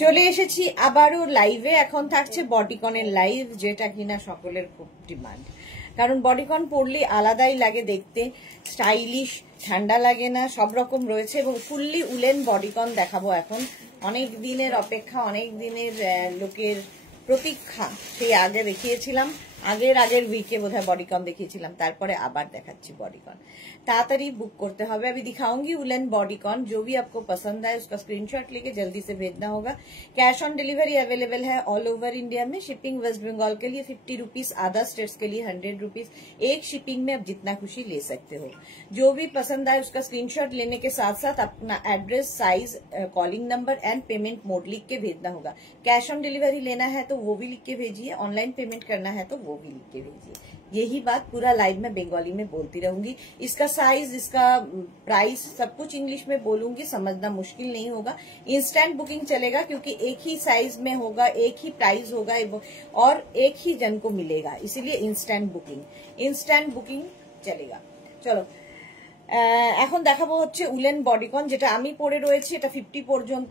চলে এসেছি আবারও লাইভে। এখন থাকছে বডিকনের লাইভ, যেটা কিনা সকলের খুব ডিমান্ড। কারণ বডিকন পরলে আলাদাই লাগে দেখতে, স্টাইলিশ, ঠান্ডা লাগে না, সব রকম রয়েছে। এবং ফুললি উলেন বডিকন দেখাবো এখন। অনেক দিনের অপেক্ষা, অনেক দিনের লোকের প্রতীক্ষা। সেই আগে দেখিয়েছিলাম, আগের উইকে বোধহয় बॉडीकॉन দেখিয়েছিলাম, তারপরে আবার দেখাচ্ছি बॉडीकॉन। ताड़ाताड़ी बुक करते হবে। अभी दिखाऊंगी उलन बॉडीकॉन, जो भी आपको पसंद है उसका स्क्रीनशॉट लेके जल्दी से भेजना होगा। कैश ऑन डिलीवरी अवेलेबल है ऑल ओवर इंडिया में। शिपिंग वेस्ट बंगाल के लिए 50 रुपीज, अदर स्टेट्स के लिए 100 रुपीज। एक शिपिंग में आप जितना खुशी ले सकते हो। जो भी पसंद आए उसका स्क्रीनशॉट लेने के साथ साथ अपना address, size, calling number and payment mode लिख के भेजना होगा। कैश ऑन डिलीवरी लेना है तो वो भी लिख के भेजिए, ऑनलाइन पेमेंट करना है तो वो भी लिख के भेजिए। यही बात पूरा लाइव में बंगाली में बोलती रहूंगी। इसका साइज, इसका प्राइस सब कुछ इंग्लिश में बोलूंगी, समझना मुश्किल नहीं होगा। इंस्टेंट बुकिंग चलेगा क्योंकि एक ही साइज में होगा, एक ही प्राइस होगा और एक ही जन को मिलेगा, इसीलिए इंस्टेंट बुकिंग चलेगा। चलो এখন দেখাবো হচ্ছে উলেন বডিকন, যেটা আমি পরে রয়েছি। এটা 50 পর্যন্ত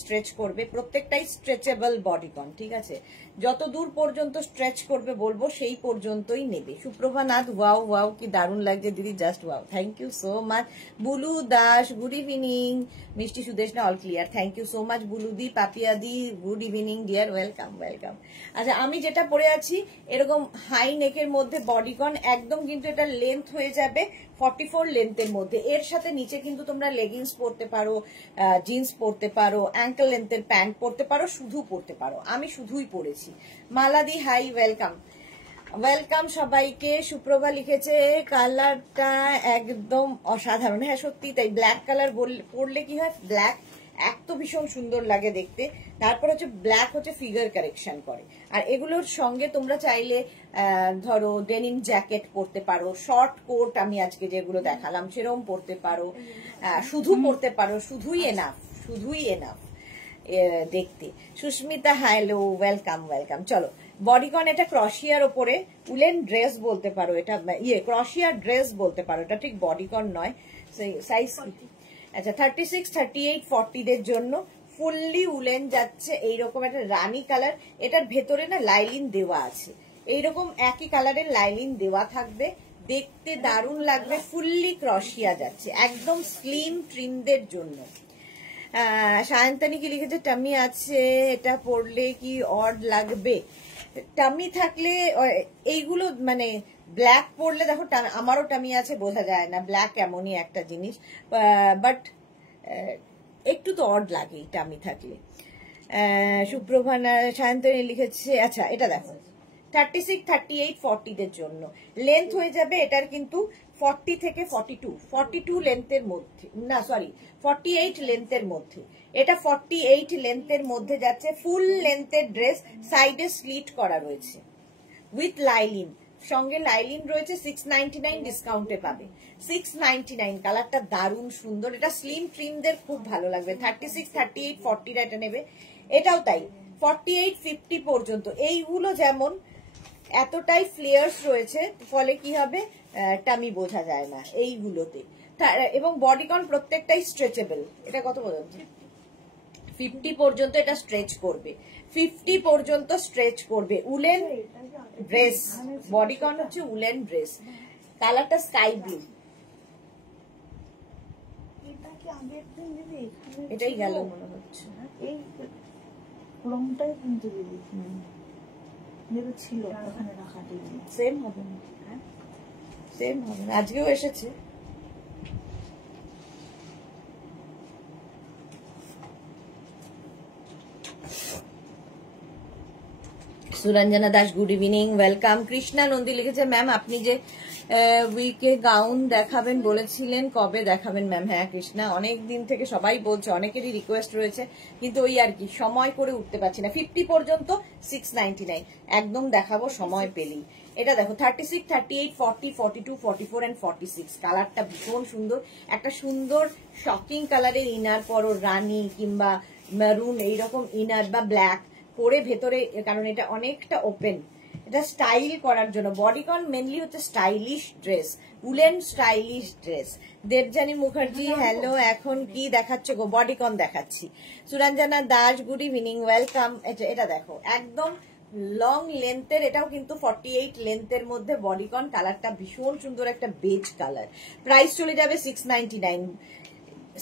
স্ট্রেচ করবে, প্রত্যেকটাই স্ট্রেচেবল বডিকন, ঠিক আছে। যত দূর পর্যন্ত স্ট্রেচ করবে বলবো সেই পর্যন্তই নেবে। সুপ্রভা নাথ, ওয়াও ওয়াও কি দারুণ লাগছে দিদি, just wow, thank you so much. Bulu Das, good evening. মিষ্টি Sudeshna, all clear, thank you so much. বুলুদি, পাপিয়াদি, গুড ইভিনিং ডিয়ার, ওয়েলকাম। আচ্ছা, আমি যেটা পরে আছি এরকম হাই নেকের মধ্যে বডিকন, একদম কিন্তু এটা লেন্থ হয়ে যাবে 44 লেন্থের মধ্যে। এর সাথে নিচে কিন্তু তোমরা লেগিংস পরতে পারো, জিন্স পরতে পারো, অ্যাঙ্কেল লেন্থের প্যান্ট পরতে পারো, শুধু পরতে পারো। আমি শুধুই পরেছি। মালাদি, হাই, ওয়েলকাম সবাইকে। সুপ্রভা লিখেছে কালারটা একদম অসাধারণ। হ্যাঁ সত্যি তাই, ব্ল্যাক কালার পরলে কি হয়, ব্ল্যাক এক তো ভীষণ সুন্দর লাগে দেখতে, তারপর হচ্ছে ব্ল্যাক হচ্ছে ফিগার কারেকশন করে। আর এগুলোর সঙ্গে তোমরা চাইলে ধরো ডেনিম জ্যাকেট পরতে পারো, শর্ট কোট আমি আজকে যেগুলো দেখালাম সেরকম পরতে পারো, শুধু পরতে পারো, শুধুই এনাফ দেখতে। Susmita, hello, welcome. চলো, বডিকন এটা ক্রশিয়ার ওপরে উলেন ড্রেস বলতে পারো, এটা ক্রশিয়ার ড্রেস বলতে পারো, এটা ঠিক বডিকন নয়। সাইজ আচ্ছা 36, 38, 40 দের জন্য ফুললি উলেন যাচ্ছে। এইরকম একটা রানী কালার, এটার ভেতরে না লাইলিন দেওয়া আছে, এইরকম একই কালারের লাইলিন দেওয়া থাকবে, দেখতে দারুণ লাগবে। ফুললি ক্রশিয়া যাচ্ছে, একদম স্লিম ট্রিমদের জন্য। সায়ন্তানি কি লিখেছে, টামি আছে, এটা পরলে কি অড লাগবে? টামি থাকলে এইগুলো মানে ব্ল্যাক পরলে, দেখো আমারও টামি আছে, বোঝা যায় না, ব্ল্যাক এমনই একটা জিনিস, বাট একটু তো অড লাগে টামি থাকলে। সুপ্রভা সায়ন্তনী লিখেছে, আচ্ছা এটা দেখো 36, 38, 40 দের জন্য লেন্থ হয়ে যাবে এটার কিন্তু 40 থেকে 42 লেন্থের মধ্যে, না সরি 48 লেন্থের মধ্যে। এটা 48 লেন্থের মধ্যে যাচ্ছে, ফুল লেন্থের ড্রেস, সাইডে স্লিট করা রয়েছে উইথ লাইলিন, সঙ্গে লাইলিন রয়েছে। 699 ডিসকাউন্টে পাবে, 699। কালারটা দারুণ সুন্দর, এটা স্লিম ট্রিমদের খুব ভালো লাগবে। 36, 38, 40 এটা নেবে। এটাও তাই 48, 50 পর্যন্ত। এইগুলো যেমন এতটাই ফ্লেয়ার্স রয়েছে, ফলে কি হবে টামি বোঝা যায় না এইগুলোতে। এবং বডিকন প্রত্যেকটাই স্ট্রেচেবল। এটা কত পর্যন্ত? 50 পর্যন্ত এটা স্ট্রেচ করবে, 50 পর্যন্ত স্ট্রেচ করবে। উলেন ড্রেস, বডিকন হচ্ছে উলেন ড্রেস। কালারটা স্কাই ব্লু, এটাই গেল মনে হচ্ছে। এই রংটাই কিন্তু দিদি যেটা ছিল ওখানে রাখা, সেম হবে না, সেম হবে না। আজকেও এসেছে। Suranjana Das, good evening, welcome. Krishna Nandi লিখেছে, ম্যাম আপনি যে উইকে গাউন দেখাবেন বলেছিলেন, কবে দেখাবেন ম্যাম? হ্যাঁ কৃষ্ণা, অনেক দিন থেকে সবাই বলছে, অনেকেরই রিকোয়েস্ট রয়েছে, কিন্তু ওই আর কি সময় করে উঠতে পারছি না। 50 পর্যন্ত 699, একদম দেখাবো সময় পেলেই। এটা দেখো 36, 38, 40, 42, 44 এন্ড 46। কালারটা ভীষণ সুন্দর, একটা সুন্দর শকিং কালারের ইনার পরো, রানী কিংবা মেরুন এইরকম ইনার বা ব্ল্যাক পরে ভেতরে, কারণ এটা অনেকটা ওপেন, এটা স্টাইল করার জন্য। বডিকন মেনলি হচ্ছে stylish dress, woollen stylish dress. Debjani Mukherjee hello, এখন কি দেখাচ্ছ গো? বডিকন দেখাচ্ছি। Suranjana Das good evening, welcome. এটা দেখো একদম লং লেন্থের, এটাও কিন্তু 48 লেন্থের মধ্যে বডিকন। কালারটা ভীষণ সুন্দর, একটা বেজ কালার। প্রাইস চলে যাবে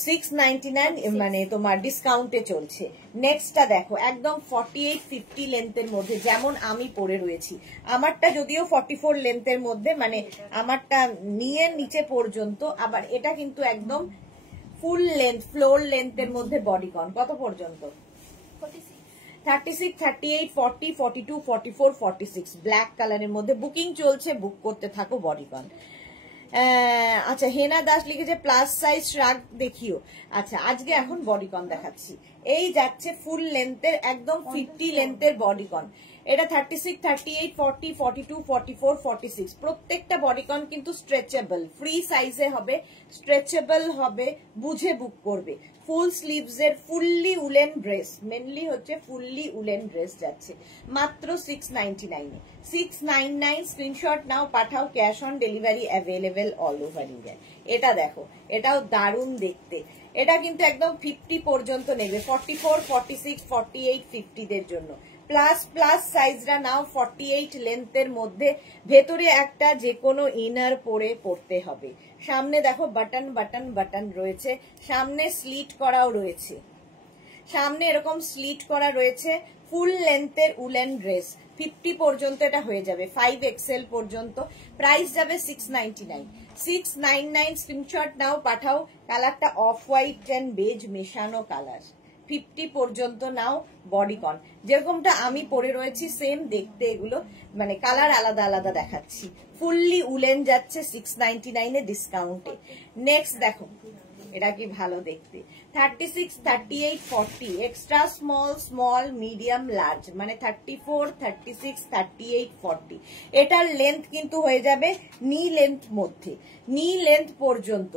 699 মানে তোমার ডিসকাউন্টে চলছে। নেক্সটটা দেখো একদম 48-50 লেন্থের মধ্যে, যেমন আমি পরে রয়েছি। আমারটা যদিও 44 লেন্থের মধ্যে, মানে আমারটা নিয়ে নিচে পর্যন্ত, আবার এটা কিন্তু একদম ফুল লেন্থ, ফ্লোর লেন্থের মধ্যে বডিকন। কত পর্যন্ত? 36, 38, 40, 42, 44, 46 ব্ল্যাক কালারের মধ্যে বুকিং চলছে, বুক করতে থাকো বডিকন। আচ্ছা, হেনা দাস লিখেছে প্লাস সাইজ শ্রাগ দেখিও। আচ্ছা, আজকে এখন বডিকন দেখাচ্ছি। এই যাচ্ছে ফুল লেন্থের, একদম 50 লেন্থের বডিকন। এটা 36, 38, 40, 42, 44, 46 প্রত্যেকটা বডিকন কিন্তু স্ট্রেচেবল, ফ্রি সাইজে হবে, স্ট্রেচেবল হবে, বুঝে বুক করবে। ফুল স্লিভস এর ফুললি উলেন ড্রেস, মেনলি হচ্ছে ফুললি উলেন ড্রেস যাচ্ছে মাত্র 699 এ। 699 স্ক্রিনশট নাও, পাঠাও, cash on delivery available all over India. এটা দেখো, এটাও দারুণ দেখতে। এটা কিন্তু একদম 50 পর্যন্ত নেবে, 44, 46, 48, 50 দের জন্য। প্লাস সাইজরা নাও 48 লেন্থের মধ্যে। ভেতরে একটা যে কোনো ইনার পরে পড়তে হবে। সামনে দেখো বাটন বাটন বাটন রয়েছে, সামনে স্লিট করাও রয়েছে, সামনে এরকম স্লিট করা রয়েছে। ফুল লেন্থের উলেন ড্রেস, 50 পর্যন্ত এটা হয়ে যাবে, 5XL পর্যন্ত। প্রাইস যাবে 699। 699 স্ক্রিনশট নাও, পাঠাও। কালারটা অফ হোয়াইট এন্ড বেজ মেশানো কালার, 50 পর্যন্ত নাও বডিকন। যেরকমটা আমি পরে রয়েছি সেম দেখতে, এগুলো মানে কালার আলাদা আলাদা দেখাচ্ছি। ফুললি উলেন যাচ্ছে 699 এ ডিসকাউন্টে। নেক্সট দেখো, এটা কি ভালো দেখতে। 36, 38, 40 extra small, small, medium, large, মানে 34, 36, 38, 40। এটার লেন্থ কিন্তু হয়ে যাবে নি লেন্থ মধ্যে, নি লেন্থ পর্যন্ত।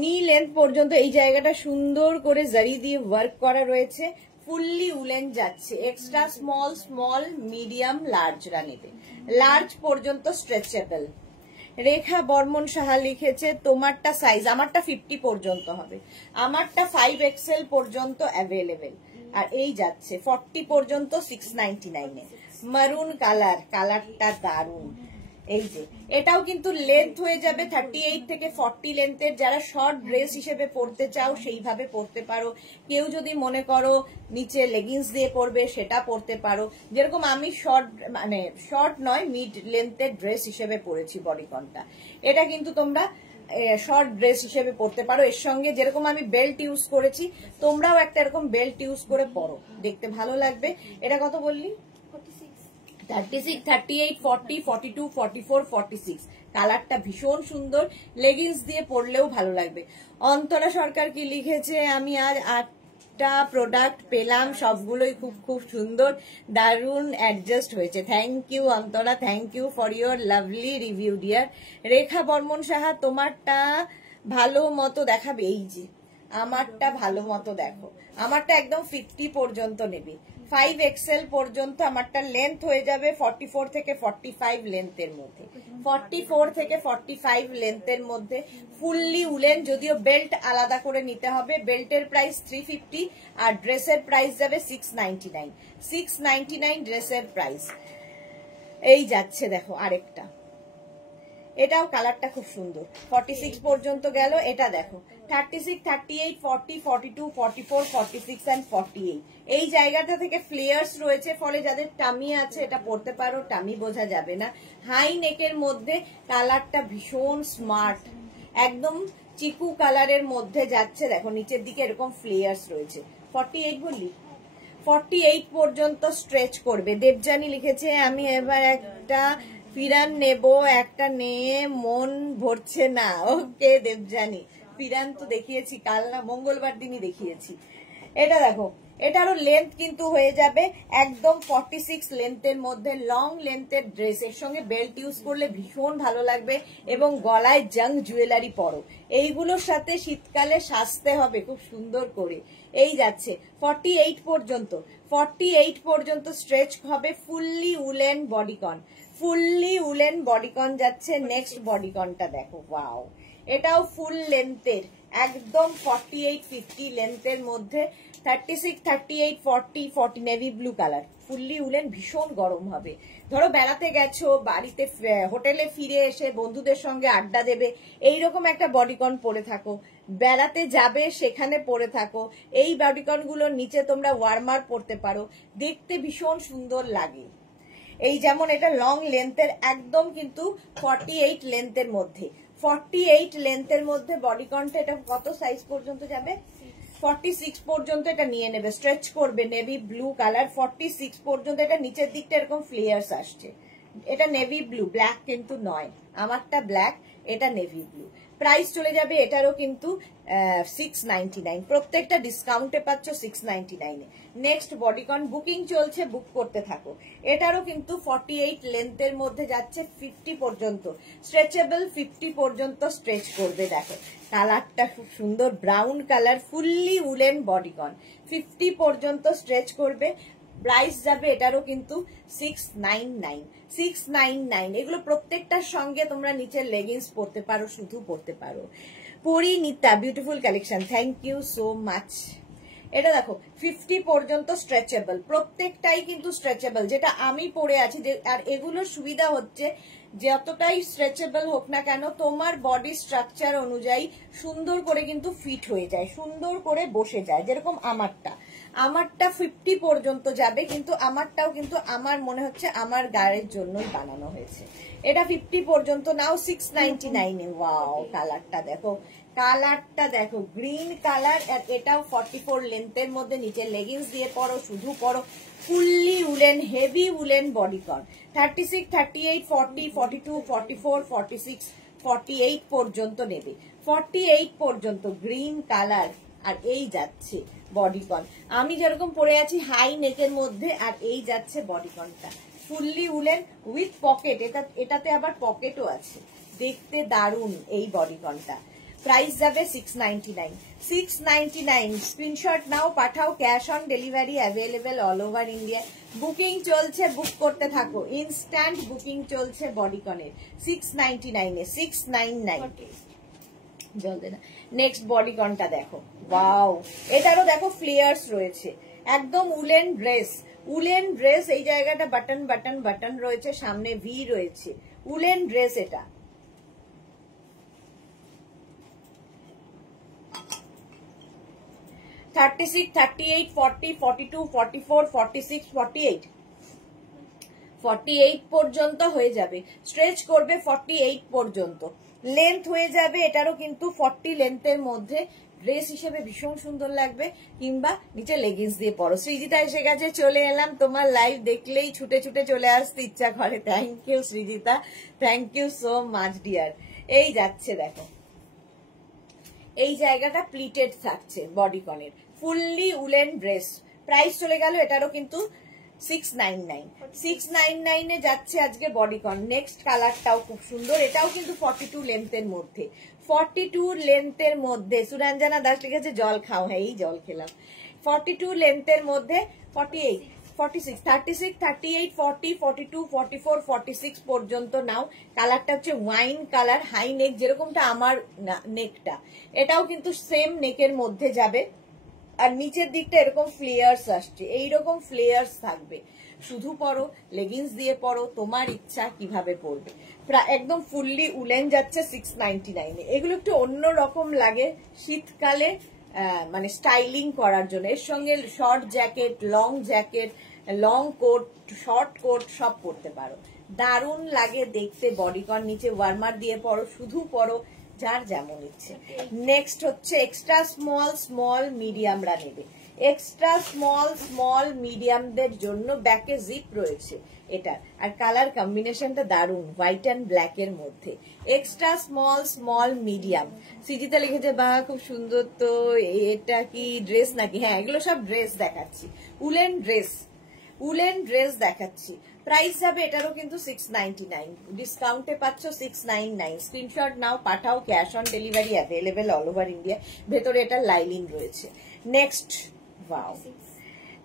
নি লেন্থ পর্যন্ত এই জায়গাটা সুন্দর করে জারি দিয়ে ওয়ার্ক করা রয়েছে। ফুললি উলেন যাচ্ছে, এক্সট্রা স্মল, স্মল, মিডিয়াম, লার্জরা নেবে, লার্জ পর্যন্ত স্ট্রেচেবল। রেখা বর্মন সাহা লিখেছে তোমারটা সাইজ, আমারটা 50 পর্যন্ত হবে, আমারটা 5XL পর্যন্ত অ্যাভেলেবেল। আর এই যাচ্ছে 40 পর্যন্ত 699 এ। মারুন কালার, কালারটা দারুন। এই যে এটাও কিন্তু লেন্থ হয়ে যাবে 38 থেকে 40 লেন্থের। যারা শর্ট ড্রেস হিসেবে পরতে চাও সেইভাবে পরতে পারো। কেউ যদি মনে করো নিচে লেগিংস দিয়ে পরবে, সেটা পরতে পারো। যেরকম আমি শর্ট, মানে শর্ট নয়, মিড লেন্থের ড্রেস হিসেবে পরেছি বডিকনটা। এটা কিন্তু তোমরা শর্ট ড্রেস হিসেবে পরতে পারো। এর সঙ্গে যেরকম আমি বেল্ট ইউজ করেছি, তোমরাও একটা এরকম বেল্ট ইউজ করে পরো, দেখতে ভালো লাগবে। এটা কত বললি? 36, 38, 40, 42, 44, 46 কালারটা ভীষণ সুন্দর, লেগিংস দিয়ে পরলেও ভালো লাগবে। অন্তরা সরকার কি লিখেছে, আমি আজ 8টা প্রোডাক্ট পেলাম, সবগুলোই খুব খুব সুন্দর, দারুণ অ্যাডজাস্ট হয়েছে। Thank you Antara, thank you for your lovely review dear. Rekha Barman Saha তোমারটা ভালো মতো দেখাবে। এই যে আমারটা ভালো মতো দেখো, আমারটা একদম 50 পর্যন্ত নেবে, 5XL পর্যন্ত। আমারটা লেন্থ হয়ে যাবে 44 থেকে 45 লেন্থের মধ্যে, 44 থেকে 45 লেন্থের মধ্যে। ফুললি উলেন, যদিও বেল্ট আলাদা করে নিতে হবে। বেল্টের প্রাইস 350 আর ড্রেসের প্রাইস যাবে 699। 699 ড্রেসের প্রাইস। এই যাচ্ছে দেখো আরেকটা, এটাও কালারটা খুব সুন্দর, 46 পর্যন্ত গেল। এটা দেখো 36, 38, 40, 42, 44, 46 and 48। এই জায়গাটা থেকে ফ্লেয়ার্স রয়েছে, ফলে যাদের টামি আছে এটা পরতে পারো, টামি বোঝা যাবে না। হাই নেকের মধ্যে কালারটা ভীষণ স্মার্ট, একদম চিকু কালারের মধ্যে যাচ্ছে। দেখো নিচের দিকে এরকম ফ্লেয়ার্স রয়েছে। 48 বললি? 48 পর্যন্ত স্ট্রেচ করবে। দেবযানী লিখেছে আমি এবার একটা ফিরান নেব, একটা নিয়ে মন ভরছে না। ওকে দেবযানী, ফিরান তো দেখিয়েছি কাল, না মঙ্গলবার দিনই দেখিয়েছি। এটা দেখো, এটারও লেন্থ কিন্তু হয়ে যাবে একদম 46 লেন্থের মধ্যে, লং লেন্থের ড্রেস, এর সঙ্গে বেল্ট ইউজ করলে ভীষণ ভালো লাগবে এবং গলায় জাং জুয়েলারি পরো, এইগুলোর সাথে শীতকালে সাজতে হবে খুব সুন্দর করে। এই যাচ্ছে 48 পর্যন্ত, 48 পর্যন্ত স্ট্রেচ হবে, fully woollen bodycon, fully woollen bodycon যাচ্ছে। নেক্সট বডিকনটা দেখো, ওয়াও, এটাও ফুল লেন্থের, একদম 48-50 লেন্থের মধ্যে, 36, 38, 40, 40 navy blue colour, fully woollen, ভীষণ গরম হবে। ধরো বেড়াতে গেছো, বাড়িতে হোটেলে ফিরে এসে বন্ধুদের সঙ্গে আড্ডা দেবে, এইরকম একটা বডিকন পরে থাকো, বেড়াতে যাবে সেখানে পরে থাকো, এই বডিকন গুলোর নিচে তোমরা ওয়ার্মার পরতে পারো, দেখতে ভীষণ সুন্দর লাগে। এই যেমন এটা লং লেন্থের, একদম কিন্তু 48 লেন্থের মধ্যে, 48 লেন্থের মধ্যে বডিকনটা। এটা কত সাইজ পর্যন্ত যাবে? 46 পর্যন্ত এটা নিয়ে নেবে, স্ট্রেচ করবে, নেভি ব্লু কালার, 46 পর্যন্ত। এটা নিচের দিকটা এরকম ফ্লেয়ার্স আসছে, এটা নেভি ব্লু, ব্ল্যাক কিন্তু নয়, আমারটা ব্ল্যাক, এটা নেভি ব্লু। প্রাইস চলে যাবে এটারও কিন্তু 699, প্রত্যেকটা ডিসকাউন্টে পাচ্ছ 699 এ। নেক্সট বডিকন বুকিং চলছে, বুক করতে থাকো। এটারও কিন্তু 48 লেন্থের মধ্যে যাচ্ছে, 50 পর্যন্ত স্ট্রেচেবল, 50 পর্যন্ত স্ট্রেচ করবে। দেখো কালারটা খুব সুন্দর, brown colour, fully woollen bodycon, 50 পর্যন্ত স্ট্রেচ করবে। প্রাইস যাবে এটারও কিন্তু 699, 699। এগুলো প্রত্যেকটার সঙ্গে তোমরা নিচের লেগিংস পরতে পারো, শুধু পরতে পারো। Parineeta beautiful collection, thank you so much. এটা দেখো 50 পর্যন্ত স্ট্রেচেবল, প্রত্যেকটাই কিন্তু স্ট্রেচেবল, যেটা আমি পরে আছি। আর এগুলোর সুবিধা হচ্ছে যতটাই স্ট্রেচেবল হোক না কেন, তোমার বডি স্ট্রাকচার অনুযায়ী সুন্দর করে কিন্তু ফিট হয়ে যায়, সুন্দর করে বসে যায়। যেরকম আমারটা 50 পর্যন্ত যাবে, কিন্তু আমারটাও কিন্তু আমার মনে হচ্ছে আমার গায়ের জন্যই বানানো হয়েছে। এটা 50 পর্যন্ত, নাও 699 এ। ওয়াও, কালারটা দেখো, কালারটা দেখো, গ্রিন কালার। আর এটাও 44 লেন্থের মধ্যে, নিচে লেগিংস দিয়ে পরো, শুধু পরো, fully woollen, heavy woollen bodycon, 36, 38, 40, 42, 44, 46, 48 পর্যন্ত নেবে, 48 পর্যন্ত গ্রিন কালার। আর এই যাচ্ছে বডিকন, আমি যেরকম পরে আছি হাই নেকের মধ্যে, আর এই যাচ্ছে বডিকনটা ফুললি উলেন উইথ পকেট। এটাতে আবার পকেটও আছে, দেখতে দারুণ এই বডিকনটা। প্রাইস যাবে 699, 699। স্ক্রিনশট নাও, পাঠাও, cash on delivery available all over India. Booking চলছে, বুক করতে থাকো, ইনস্ট্যান্ট বুকিং চলছে বডিকনের 699 এ, 699। জলদি না। নেক্সট বডিকনটা দেখো, ওয়াও, এটারও দেখো ফ্লেয়ার্স রয়েছে, একদম উলেন ড্রেস, উলেন ড্রেস। এই জায়গাটা বাটন বাটন বাটন রয়েছে, সামনে ভি রয়েছে, উলেন ড্রেস। এটা $36, $38, $40, $42, $44, $46, $48, 48 পর্যন্ত হয়ে যাবে, স্ট্রেচ করবে 48 পর্যন্ত, লেন্থ হয়ে যাবে এটারও কিন্তু 40 লেন্থের মধ্যে। ড্রেস হিসেবে ভীষণ সুন্দর লাগবে, কিংবা নিচে লেগিংস দিয়ে পরো। সৃজিতা এসে গেছে, চলে এলাম, তোমার লাইভ দেখলেই ছুটে ছুটে চলে আসতে ইচ্ছা করে। Thank you Srijita, thank you so much dear. এই যাচ্ছে দেখো, এই জায়গাটা প্লিটেড থাকছে বডিকনের, ফুললি উলেন ড্রেস। প্রাইস চলে গেল এটারও কিন্তু 699, 699 এ যাচ্ছে আজকে বডিকন। নেক্সট কালারটাও খুব সুন্দর, এটাও কিন্তু 42 লেন্থের মধ্যে, 42 লেন্থের মধ্যে। সুরঞ্জনা দাস লিখেছে জল খাও, হ্যাঁ এই জল খেলাম। 42 লেন্থের মধ্যে, 48, 46, 36, 38, 40, 42, 44, 46 পর্যন্ত নাও। কালারটা হচ্ছে ওয়াইন কালার, হাই নেক, যেরকমটা আমার নেকটা, এটাও কিন্তু সেম নেকের মধ্যে যাবে। আর নিচের দিকটা এরকম ফ্লেয়ার্স আসছে, এইরকম ফ্লেয়ার্স থাকবে, শুধু পরো, লেগিংস দিয়ে পরো, তোমার ইচ্ছা কিভাবে পরবে। একদম ফুললি উলেন যাচ্ছে 699 এ। এগুলো একটু অন্যরকম লাগে শীতকালে, মানে স্টাইলিং করার জন্য। এর সঙ্গে short jacket, long coat, short coat সব পরতে পারো, দারুণ লাগে দেখতে। বডিকন, নিচে ওয়ার্মার দিয়ে পরো, শুধু পরো, যার যেমন ইচ্ছে। নেক্সট হচ্ছে এক্সট্রা স্মল, স্মল মিডিয়ামরা নেবে। এক্সট্রা স্মল মিডিয়ামদের জন্য ব্যাকে জিপ রয়েছে এটা, আর কালার কম্বিনেশনটা দারুন, হোয়াইট অ্যান্ড ব্ল্যাক এর মধ্যে। Extra small medium. সিজিতে লিখেছে বা খুব সুন্দর, তো এটা কি ড্রেস নাকি? হ্যাঁ, এগুলো সব ড্রেস দেখাচ্ছি, উলেন ড্রেস দেখাচ্ছি। প্রাইস যাবে এটারও কিন্তু 699, ডিসকাউন্টে পাচ্ছ 699। স্ক্রিনশট নাও, পাঠাও, cash on delivery available all over India. ভেতরে এটা লাইলিং রয়েছে। Next, wow,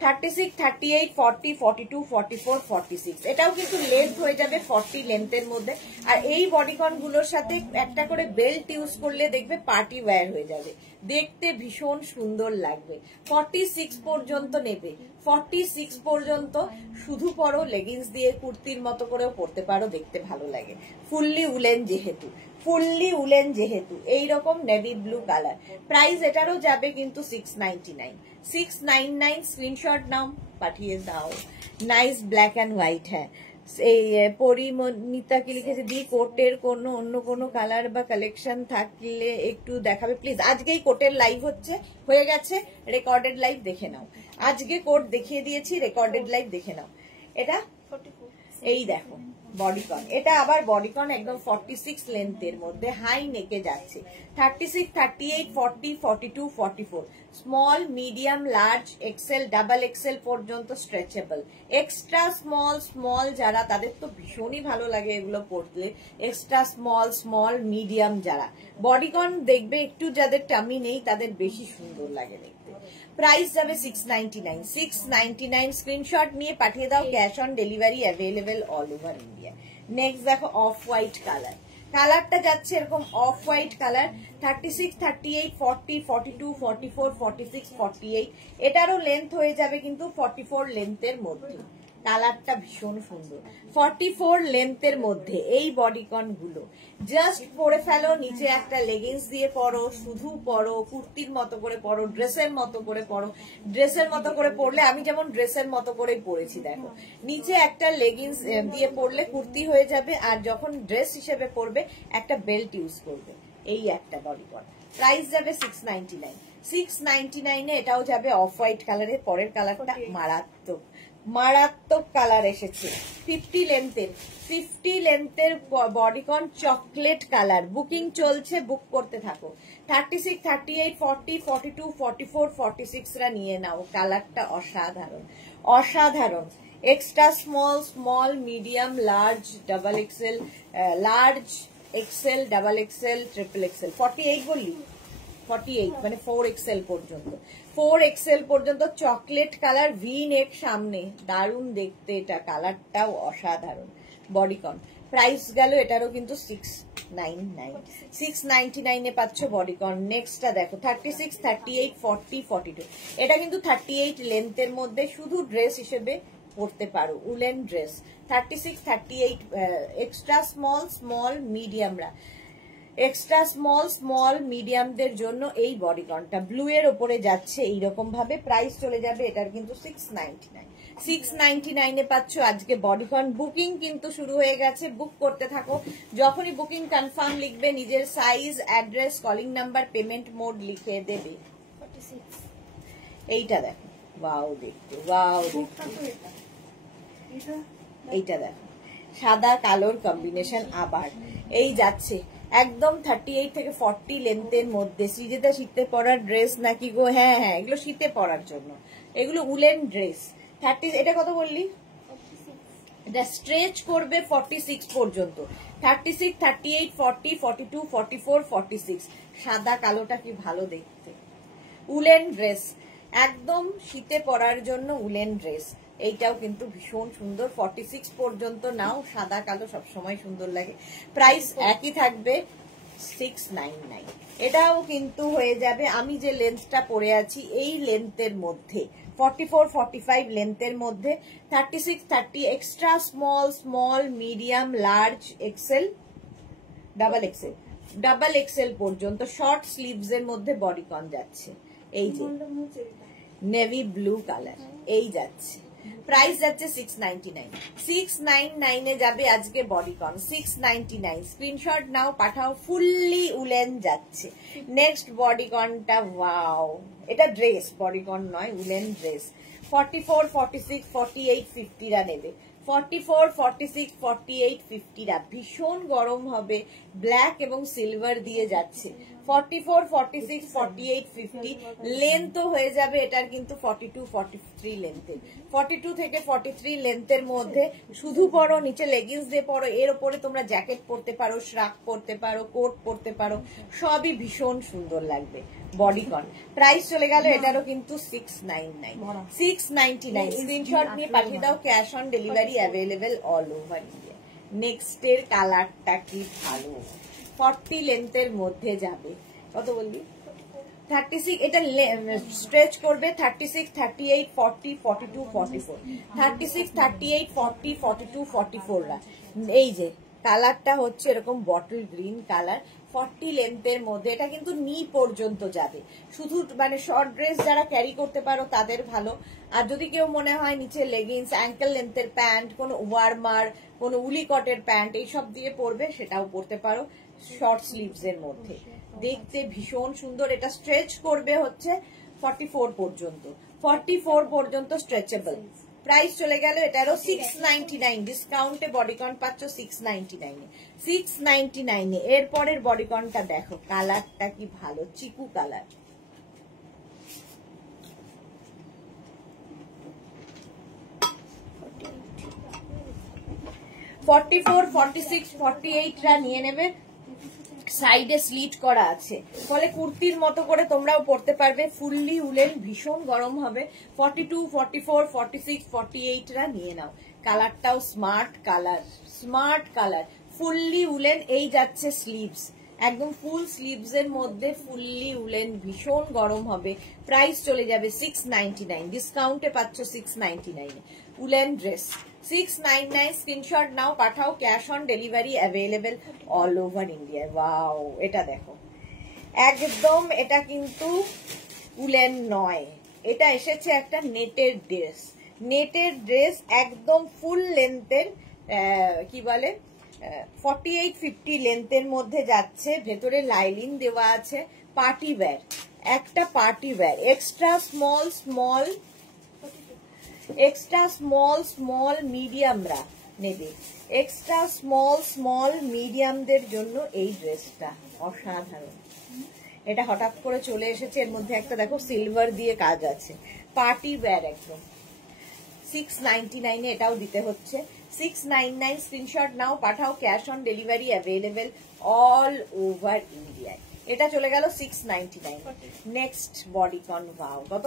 36, 38, 40, 42, 44, 46। এটাও কিন্তু লেন্থ হয়ে যাবে 40 লেন্থের মধ্যে। আর এই বডিকন গুলোর সাথে একটা করে বেল্ট ইউজ করলে দেখবে পার্টি ওয়্যার হয়ে যাবে, দেখতে ভীষণ সুন্দর লাগবে। 46 পর্যন্ত নেবে, 46 পর্যন্ত শুধু পরো, লেগিংস দিয়ে কুর্তির মতো করেও পরতে পারো, দেখতে ভালো লাগে। ফুললি উলেন যেহেতু এইরকম নেভি ব্লু কালার। প্রাইস এটারও যাবে কিন্তু 699। 699 স্ক্রিনশট নাও, পাঠিয়ে দাও। Nice black and white. হ্যাঁ, এই পরিমনিতা কি লিখেছে, দি কোটের অন্য কোনো কালার বা কালেকশন থাকলে একটু দেখাবে প্লিজ। আজকেই কোটের লাইভ হয়ে গেছে, রেকর্ডেড লাইভ দেখে নাও। আজকে কোট দেখিয়ে দিয়েছি, রেকর্ডেড লাইভ দেখে নাও। এটা এই দেখো বডিকন, এটা আবার বডিকন একদম 46 লেন্থের মধ্যে, হাই নেকে যাচ্ছে। 36, 38, 40, 42, 44, small, medium, large, XL, double XL পর্যন্ত স্ট্রেচেবল। এক্সট্রা স্মল যারা, তাদের তো ভীষণই ভালো লাগে এগুলো পরলে। এক্সট্রা স্মল মিডিয়াম যারা বডিকন দেখবে, একটু যাদের টামি নেই তাদের বেশি সুন্দর লাগে দেখতে। প্রাইস যাবে 699। 699 স্ক্রিনশট নিয়ে পাঠিয়ে দাও, cash on delivery available all over India. Next দেখো অফ হোয়াইট কালার, কালারটা যাচ্ছে এরকম অফ হোয়াইট কালার। 36, 38, 40, 42, 44, 46, 48। এটারও লেন্থ হয়ে যাবে কিন্তু 44 লেন্থের মধ্যে। কালারটা ভীষণ সুন্দর, 44 লেন্থের মধ্যে এই বডিকন গুলো জাস্ট পরে ফেলো, নিচে একটা লেগিংস দিয়ে পরো, শুধু পরো, কুর্তির মতো করে পরো, ড্রেসের মতো করে পরো। ড্রেসের মতো করে পরলে, আমি যেমন ড্রেসের মতো করেই পরেছি দেখো, নিচে একটা লেগিংস দিয়ে পরলে কুর্তি হয়ে যাবে, আর যখন ড্রেস হিসেবে পরবে একটা বেল্ট ইউজ করবে। এই একটা বডিকন। প্রাইস যাবে 699। 699 এ এটাও যাবে অফ হোয়াইট কালারের। পরের কালারটা মারাত্মক কালার এসেছে, 50 লেন্থের বডিকন, চকলেট কালার। বুকিং চলছে, বুক করতে থাকো। 36, 38, 40, 42, 44, 46 রা নিয়ে নাও। কালারটা অসাধারণ। Extra small, medium, large, double XL, large XL, double Excel, triple Excel. 48 বললি, 48 মানে 4XL পর্যন্ত। 4XL পর্যন্ত চকলেট কালার, ভি নেক সামনে, দারুণ দেখতে এটা, কালারটাও অসাধারণ। বডিকন প্রাইস গেল এটারও কিন্তু 699। 699 এ পাচ্ছ বডিকন। নেক্সটটা দেখো 36, 38, 40, 42। এটা কিন্তু 38 লেন্থের মধ্যে, শুধু ড্রেস হিসেবে পরতে পারো, উলেন ড্রেস। 36, 38 এক্সট্রা স্মল মিডিয়ামরা, এক্সট্রা স্মল মিডিয়ামদের জন্য এই বডিকনটা ব্লু এর ওপরে যাচ্ছে এইরকম ভাবে। প্রাইস চলে যাবে এটার কিন্তু 699। 699 এ পাচ্ছ আজকে বডিকন। বুকিং কিন্তু শুরু হয়ে গেছে, বুক করতে থাকো। যখনই বুকিং কনফার্ম লিখবে, নিজের size, address, calling number, payment mode লিখে দেবে। এইটা দেখো, ওয়াও দেখতে, এইটা দেখো, সাদা কালোর কম্বিনেশন। আবার এই যাচ্ছে একদম 38 থেকে 40 লেন্থের মধ্যে। সিজেতে শীতে পরার ড্রেস নাকি গো? হ্যাঁ, এগুলো শীতে পরার জন্য, এগুলো উলেন ড্রেস। 30, এটা কত বললি? এটা স্ট্রেচ করবে 46 পর্যন্ত। 36, 38, 40, 42, 44, 46। সাদা কালোটা কি ভালো দেখতে, উলেন ড্রেস, একদম শীতে পরার জন্য উলেন ড্রেস। এইটাও কিন্তু ভীষণ সুন্দর। 46 পর্যন্ত নাও, সাদা কালো সবসময় সুন্দর লাগে। প্রাইস একই থাকবে 699। এটাও কিন্তু হয়ে যাবে, আমি যে লেন্থটা পরে আছি এই লেন্থের মধ্যে, 44, 45 লেন্থের মধ্যে। 36, 30 extra small, medium, large, XL, double XL পর্যন্ত শর্ট স্লিভস এর মধ্যে বডিকন যাচ্ছে। এই যে নেভি ব্লু কালার, এই যাচ্ছে প্রাইস যাচ্ছে 699। 699 এ যাবে আজকে বডিকন, 699। স্ক্রিনশট নাও, পাঠাও। ফুললি উলেন যাচ্ছে। নেক্সট বডিকনটা, ওয়াও, এটা ড্রেস, বডিকন নয়, উলেন ড্রেস। 44, 46, 48, 50 রা নেবে। 44, 46, 48, 50 রা ভীষণ গরম হবে, ব্ল্যাক এবং সিলভার দিয়ে যাচ্ছে। 44, 46, 48, 50 লেন্থ হয়ে যাবে এটার কিন্তু 42, 43 লেন্থের। 42 থেকে 43 লেন্থের মধ্যে শুধু পরো, নিচে লেগিংস দিয়ে পরো, এর উপরে তোমরা জ্যাকেট পরতে পারো, শ্রাক পরতে পারো, কোট পরতে পারো, সবই ভীষণ সুন্দর লাগবে। বডিকন প্রাইস চলে গেল এটারও কিন্তু 699। 699 স্ক্রিনশট নিয়ে পাঠিয়ে দাও। Cash on delivery available all over India. Next এর কালারটা কি ভালো, 40 লেন্থের মধ্যে যাবে। কত বলবি? 36, এটা স্ট্রেচ করবে। 36, 38, 40, 42, 44, 36, 38, 40, 42, 44 রা। এই যে কালারটা হচ্ছে এরকম বটল গ্রিন কালার, 40 লেন্থের মধ্যে। এটা কিন্তু নি পর্যন্ত যাবে, শুধু মানে শর্ট ড্রেস যারা ক্যারি করতে পারো তাদের ভালো। আর যদি কেউ মনে হয় নিচে লেগিংস, অ্যাঙ্কেল লেন্থের প্যান্ট, কোনো ওয়ার্মার, কোনো উলিকটের প্যান্ট এইসব দিয়ে পরবে, সেটাও পরতে পারো শর্ট স্লিভস এর মধ্যে। দেখতে ভীষণ সুন্দর। এটা স্ট্রেচ করবে হচ্ছে 44 পর্যন্ত, 44 পর্যন্ত স্ট্রেচেবল। প্রাইস চলে গেল এটারও 699। ডিসকাউন্টে বডিকন পাচ্ছ 699 এ। 699 এ এরপরের বডিকনটা দেখো, কালারটা কি ভালো, চিকু কালার। $44, $46, $48 রা নিয়ে নেবে। সাইডে স্লিট করা আছে, ফলে কুর্তির মতো করে তোমরাও পরতে পারবে। ফুললি উলেন, ভীষণ গরম হবে। 42, 44, 46, 48 রা নিয়ে নাও। কালারটাও smart colour, smart colour, fully woollen. এই যাচ্ছে স্লিভস, একদম ফুল স্লিভস এর মধ্যে ফুললি উলেন, ভীষণ গরম হবে। প্রাইস চলে যাবে 699। ডিসকাউন্টে পাচ্ছ 699 উলেন ড্রেস। 699 স্ক্রিনশট নাও, পাঠাও। Cash on delivery available all over India. Wow, এটা দেখো একদম, এটা কিন্তু উলেন নয়, এটা এসেছে একটা নেটের ড্রেস। নেটের ড্রেস একদম ফুল লেন্থের, কি বলে 48, 50 লেন্থের মধ্যে যাচ্ছে। ভেতরে লাইলিন দেওয়া আছে। পার্টি ওয়্যার, একটা party wear. Extra small small, extra small small মিডিয়ামরা নেবে। এক্সট্রা স্মল স্মল মিডিয়ামদের জন্য এই ড্রেসটা অসাধারণ। এটা হঠাৎ করে চলে এসেছে, এর মধ্যে একটা দেখো সিলভার দিয়ে কাজ আছে, পার্টি ওয়্যার একদম। 699 এ এটাও দিতে হচ্ছে। 699 স্ক্রিনশট নাও, পাঠাও। Cash on delivery available all over ইন্ডিয়ায়। এটা চলে গেল 699। নেক্সট বডিকন, ওয়াও, কত?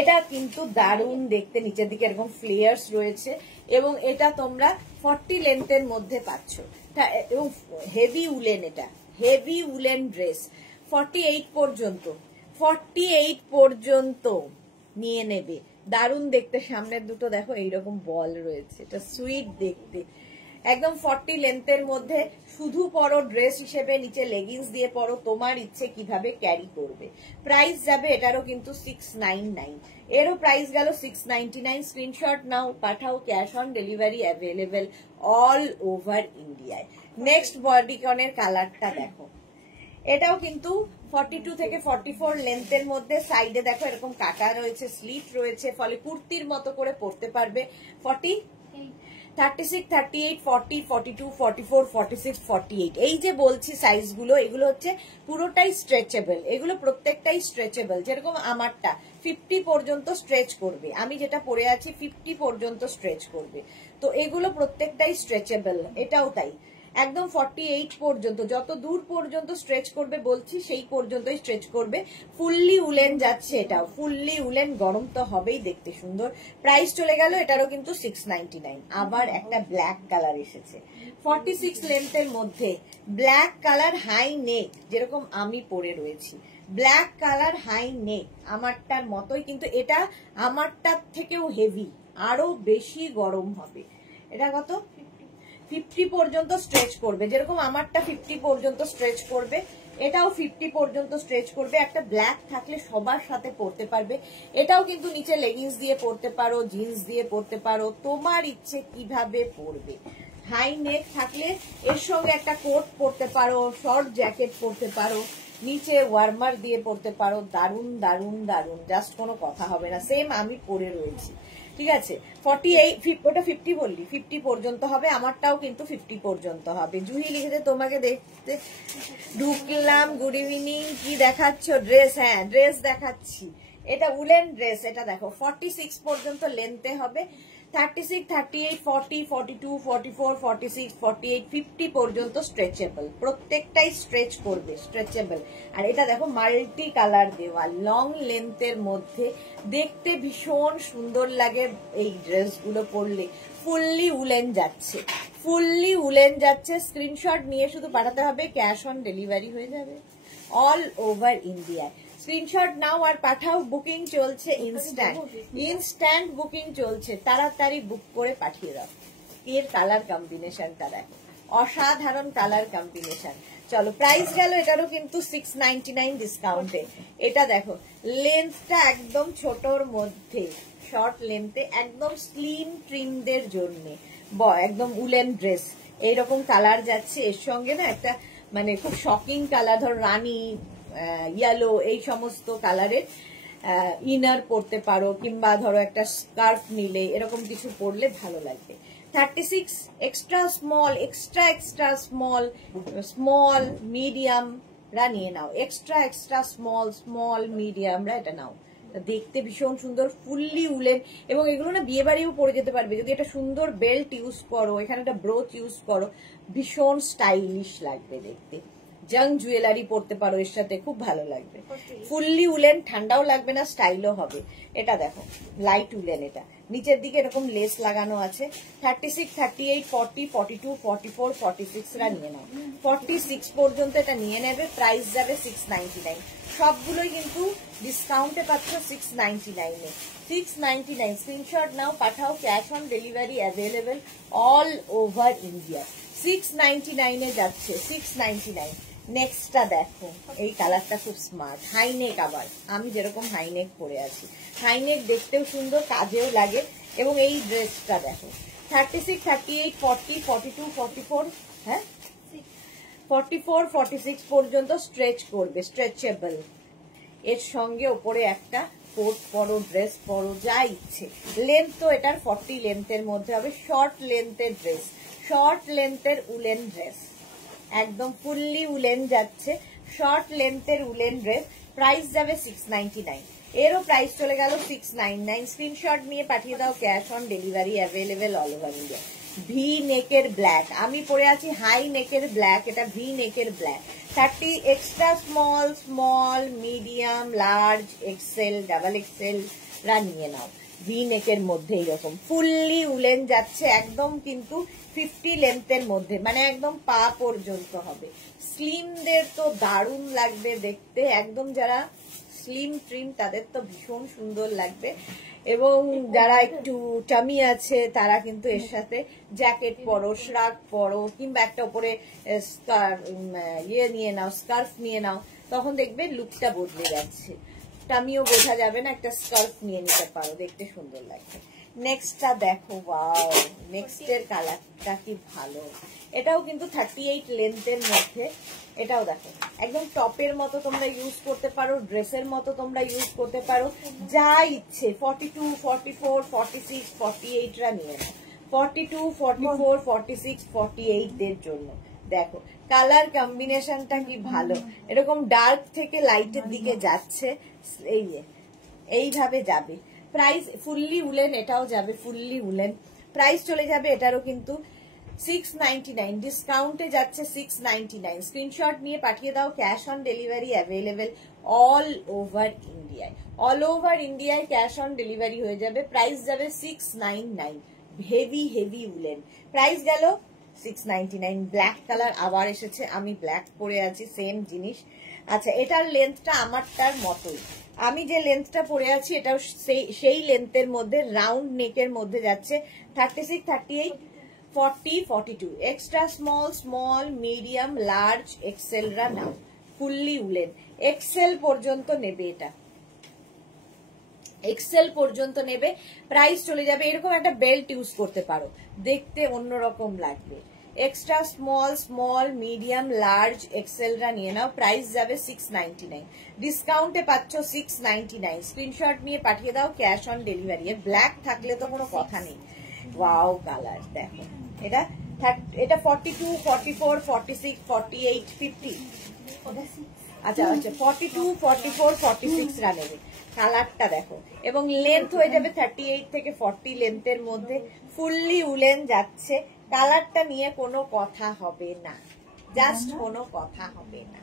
এটা কিন্তু দারুণ দেখতে, নিচের দিকে এরকম ফ্লেয়ার্স রয়েছে এবং এটা তোমরা 40 লেন্থের মধ্যে পাচ্ছ। এবং হেভি উলেন, এটা হেভি উলেন ড্রেস। 48 পর্যন্ত, 48 পর্যন্ত নিয়ে নেবে। দারুণ দেখতে, সামনের দুটো দেখো এইরকম বল রয়েছে, এটা সুইট দেখতে। একদম 40 লেন্থের মধ্যে, শুধু পরো ড্রেস হিসেবে, নিচে লেগিংস দিয়ে পরো, তোমার ইচ্ছে কিভাবে ক্যারি করবে। প্রাইস যাবে এটারও কিন্তু 699। এরও প্রাইস গেল 699। স্ক্রিনশট নাও, পাঠাও। Cash on delivery available all over ইন্ডিয়ায়। নেক্সট বডিকনের কালারটা দেখো, এটাও কিন্তু 42 থেকে 44 লেন্থের মধ্যে। সাইডে দেখো এরকম কাটা রয়েছে, স্লিট রয়েছে, ফলে কুর্তির মতো করে পরতে পারবে। 36, 38, 40, 42, 44, 46, 48 এই যে বলছি সাইজগুলো, এগুলো হচ্ছে পুরোটাই স্ট্রেচেবল। এগুলো প্রত্যেকটাই স্ট্রেচেবল। যেরকম আমারটা 50 পর্যন্ত স্ট্রেচ করবে, আমি যেটা পরে আছি 50 পর্যন্ত স্ট্রেচ করবে। তো এগুলো প্রত্যেকটাই স্ট্রেচেবল, এটাও তাই। একদম 48 পর্যন্ত, যত দূর পর্যন্ত স্ট্রেচ করবে বলছি সেই পর্যন্তই স্ট্রেচ করবে। ফুললি উলেন যাচ্ছে, এটাও ফুললি উলেন, গরম তো হবেই, দেখতে সুন্দর। প্রাইস চলে গেল এটারও কিন্তু 699। আবার একটা ব্ল্যাক কালার এসেছে 46 লেন্থের মধ্যে, ব্ল্যাক কালার হাই নেক, যেরকম আমি পরে রয়েছি। ব্ল্যাক কালার হাই নেক, আমারটার মতোই, কিন্তু এটা আমারটার থেকেও হেভি, আরো বেশি গরম হবে। এটা কত? 50 পর্যন্ত স্ট্রেচ করবে, যেরকম আমারটা 50 পর্যন্ত স্ট্রেচ করবে, এটাও 50 পর্যন্ত স্ট্রেচ করবে, একটা ব্ল্যাক থাকলে সবার সাথে পরতে পারবে। এটাও কিন্তু নিচে লেগিংস দিয়ে পরতে পারো, জিন্স দিয়ে পরতে পারো, তোমার ইচ্ছে কিভাবে পরবে। হাই নেক থাকলে এর সঙ্গে একটা কোট পরতে পারো, শর্ট জ্যাকেট পরতে পারো, নিচে ওয়ার্মার দিয়ে পরতে পারো, দারুন দারুন দারুন, জাস্ট কোনো কথা হবে না। সেম আমি পরে রয়েছি, ঠিক আছে। 48, ওটা 50 বললি, 50 পর্যন্ত হবে, আমারটাও কিন্তু 50 পর্যন্ত হবে। জুহি লিখেছে তোমাকে দেখতে ঢুকলাম, গুড ইভিনিং, কি দেখাচ্ছ? ড্রেস, হ্যাঁ ড্রেস দেখাচ্ছি, এটা উলেন ড্রেস। এটা দেখো 46 পর্যন্ত লেন্থে হবে, 36, 38, 40, 42, 44, 46, 48, 50 পর্যন্ত স্ট্রেচেবল, প্রত্যেকটাই স্ট্রেচ করবে, স্ট্রেচেবল। আর এটা দেখো মাল্টি কালার দেওয়া, লং লেন্থের মধ্যে, দেখতে ভীষণ সুন্দর লাগে এই ড্রেসগুলো পরলে। ফুললি উলেন যাচ্ছে, ফুললি উলেন যাচ্ছে। স্ক্রিনশট নিয়ে শুধু পাঠাতে হবে, ক্যাশ অন ডেলিভারি হয়ে যাবে অল ওভার ইন্ডিয়া। স্ক্রিনশট নাও আর পাঠাও, বুকিং চলছে ইনস্ট্যান্ট বুকিং চলছে, তাড়াতাড়ি বুক করে পাঠিয়ে দাও। এর কালার কম্বিনেশনটা দেখো, অসাধারণ কালার কম্বিনেশন। চলো প্রাইস গেল, এটারও কিন্তু 699 ডিসকাউন্টে। এটা দেখো লেন্থটা একদম ছোটর মধ্যে, শর্ট লেন্থে, একদম স্লিম ট্রিমদের জন্য, একদম উলেন ড্রেস। এইরকম কালার যাচ্ছে, এর সঙ্গে না একটা মানে খুব শকিং কালার, ধর রানী, ইয়েলো, এই সমস্ত কালারের ইনার পরতে পারো, কিংবা ধরো একটা স্কার্ফ নিলে এরকম কিছু পরলে ভালো লাগবে। 36 extra small, extra small, small মিডিয়ামরা নিয়ে নাও, এক্সট্রা স্মল মিডিয়ামরা এটা নাও। দেখতে ভীষণ সুন্দর, ফুললি উলেন, এবং এগুলো না বিয়ে বাড়িও পরে যেতে পারবে যদি একটা সুন্দর বেল্ট ইউজ করো, এখানে একটা ব্রোচ ইউজ করো, ভীষণ স্টাইলিশ লাগবে দেখতে। জাং জুয়েলারি পরতে পারো এর সাথে, খুব ভালো লাগবে। ফুললি উলেন, ঠান্ডাও লাগবে না, স্টাইলও হবে। এটা দেখো লাইট উলেন, এটা নিচের দিকে এরকম লেস লাগানো আছে। 36, 38, 40, 42, 44, 46 রা নিয়ে নাও, 46 পর্যন্ত এটা নিয়ে নেবে। প্রাইস যাবে 699, সবগুলোই কিন্তু ডিসকাউন্টে পাচ্ছ 699 এ। 699 স্ক্রিনশট নাও, পাঠাও, cash on delivery available all over India. 699 এ যাচ্ছে, 699। নেক্সটটা দেখো, এই কালারটা খুব স্মার্ট, হাইনেক, আবার আমি যেরকম হাইনেক পরে আছি, হাইনেক দেখতেও সুন্দর, কাজেও লাগে। এবং এই ড্রেসটা দেখো 36, 38, 40, 42, 44, হ্যাঁ 44, 46 পর্যন্ত স্ট্রেচ করবে, স্ট্রেচেবল। এর সঙ্গে ওপরে একটা কোট পরো, ড্রেস পরো, যা ইচ্ছে। লেন্থ তো এটার 40 লেন্থের মধ্যে হবে, শর্ট লেন্থের ড্রেস, শর্ট লেন্থের উলেন ড্রেস, একদম ফুললি উলেন যাচ্ছে, শর্ট লেন্থের উলেন ড্রেস। প্রাইস যাবে 699, এরও প্রাইস চলে গেল 699। স্ক্রিনশট নিয়ে পাঠিয়ে দাও, cash on delivery available all over India. V নেকের ব্ল্যাক, আমি পরে আছি হাই নেকের ব্ল্যাক, এটা ভি নেকের black. 30 extra small medium large XL double Excel রা নিয়ে নাও। ভি নেকের মধ্যে এরকম ফুললি উলেন যাচ্ছে, একদম কিন্তু 50 লেন্থের মধ্যে, মানে একদম পা পর্যন্ত হবে। স্লিমদের তো দারুণ লাগবে দেখতে, একদম যারা স্লিম ট্রিম তাদের তো ভীষণ সুন্দর লাগবে। এবং যারা একটু টামি আছে তারা কিন্তু এর সাথে জ্যাকেট পরো, শ্রাগ পরো, কিংবা একটা উপরে ইয়ে নিয়ে নাও, স্কার্ফ নিয়ে নাও, তখন দেখবে লুকটা বদলে যাচ্ছে। টামিও বোঝা যাবে না, একটা স্কার্ফ নিয়ে নিতে পারো, দেখতে সুন্দর লাগবে। নেক্সটটা দেখো, ওয়াও, নেক্সটের কালারটা কি ভালো। এটাও কিন্তু 38 লেন্থের মধ্যে, এটাও দেখো একদম টপের মতো তোমরা ইউজ করতে পারো, ড্রেসের মতো তোমরা ইউজ করতে পারো, যা ইচ্ছে। 42, 44, 46, 48 রা নিয়ে নাও, 42, 44, 46, 48 দের জন্য। দেখো কালার কম্বিনেশনটা কি ভালো, এরকম ডার্ক থেকে লাইটের দিকে যাচ্ছে, এইভাবে যাবে। প্রাইস ফুললি উলেন, এটাও যাবে ফুললি উলেন। প্রাইস চলে যাবে এটারও কিন্তু 699, ডিসকাউন্টে যাচ্ছে 699। স্ক্রিনশট নিয়ে পাঠিয়ে দাও, cash on delivery available all over ইন্ডিয়ায়, অল ওভার ইন্ডিয়ায় ক্যাশ অন ডেলিভারি হয়ে যাবে। প্রাইস যাবে 699, হেভি উলেন। প্রাইস গেল 699। ব্ল্যাক কালার আবার এসেছে, আমি ব্ল্যাক পরে আছি, সেম জিনিস। আচ্ছা, এটার লেন্থটা আমারটার মতোই, আমি যে লেন্থটা পরে আছি এটাও সেই লেন্থের মধ্যে, রাউন্ড নেকের মধ্যে যাচ্ছে। 36, 38, 40, 42 extra small medium large Excel রা নাও, ফুললি উলেন, এক্সেল পর্যন্ত নেবে, এটা এক্সেল পর্যন্ত নেবে। প্রাইস চলে যাবে, এরকম একটা বেল্ট ইউজ করতে পারো, দেখতে অন্যরকম লাগবে। Extra small, small, medium, large, এক্সেলরা নিয়ে নাও, প্রাইস যাবে 699, ডিসকাউন্টে পাচ্ছ 699। স্ক্রিনশট নিয়ে পাঠিয়ে দাও, ক্যাশ অন ডেলিভারি। ব্ল্যাক থাকলে তো কোনো কথা নেই। ওয়াও কালার দেখো, এটা 42, 44, 46, 48, 50, আচ্ছা আচ্ছা 42, 44, 46 রা নেবে। কালারটা দেখো, এবং লেন্থ হয়ে যাবে 38 থেকে 40 লেন্থের মধ্যে, ফুললি উলেন যাচ্ছে। কালারটা নিয়ে কোনো কথা হবে না, জাস্ট কোনো কথা হবে না।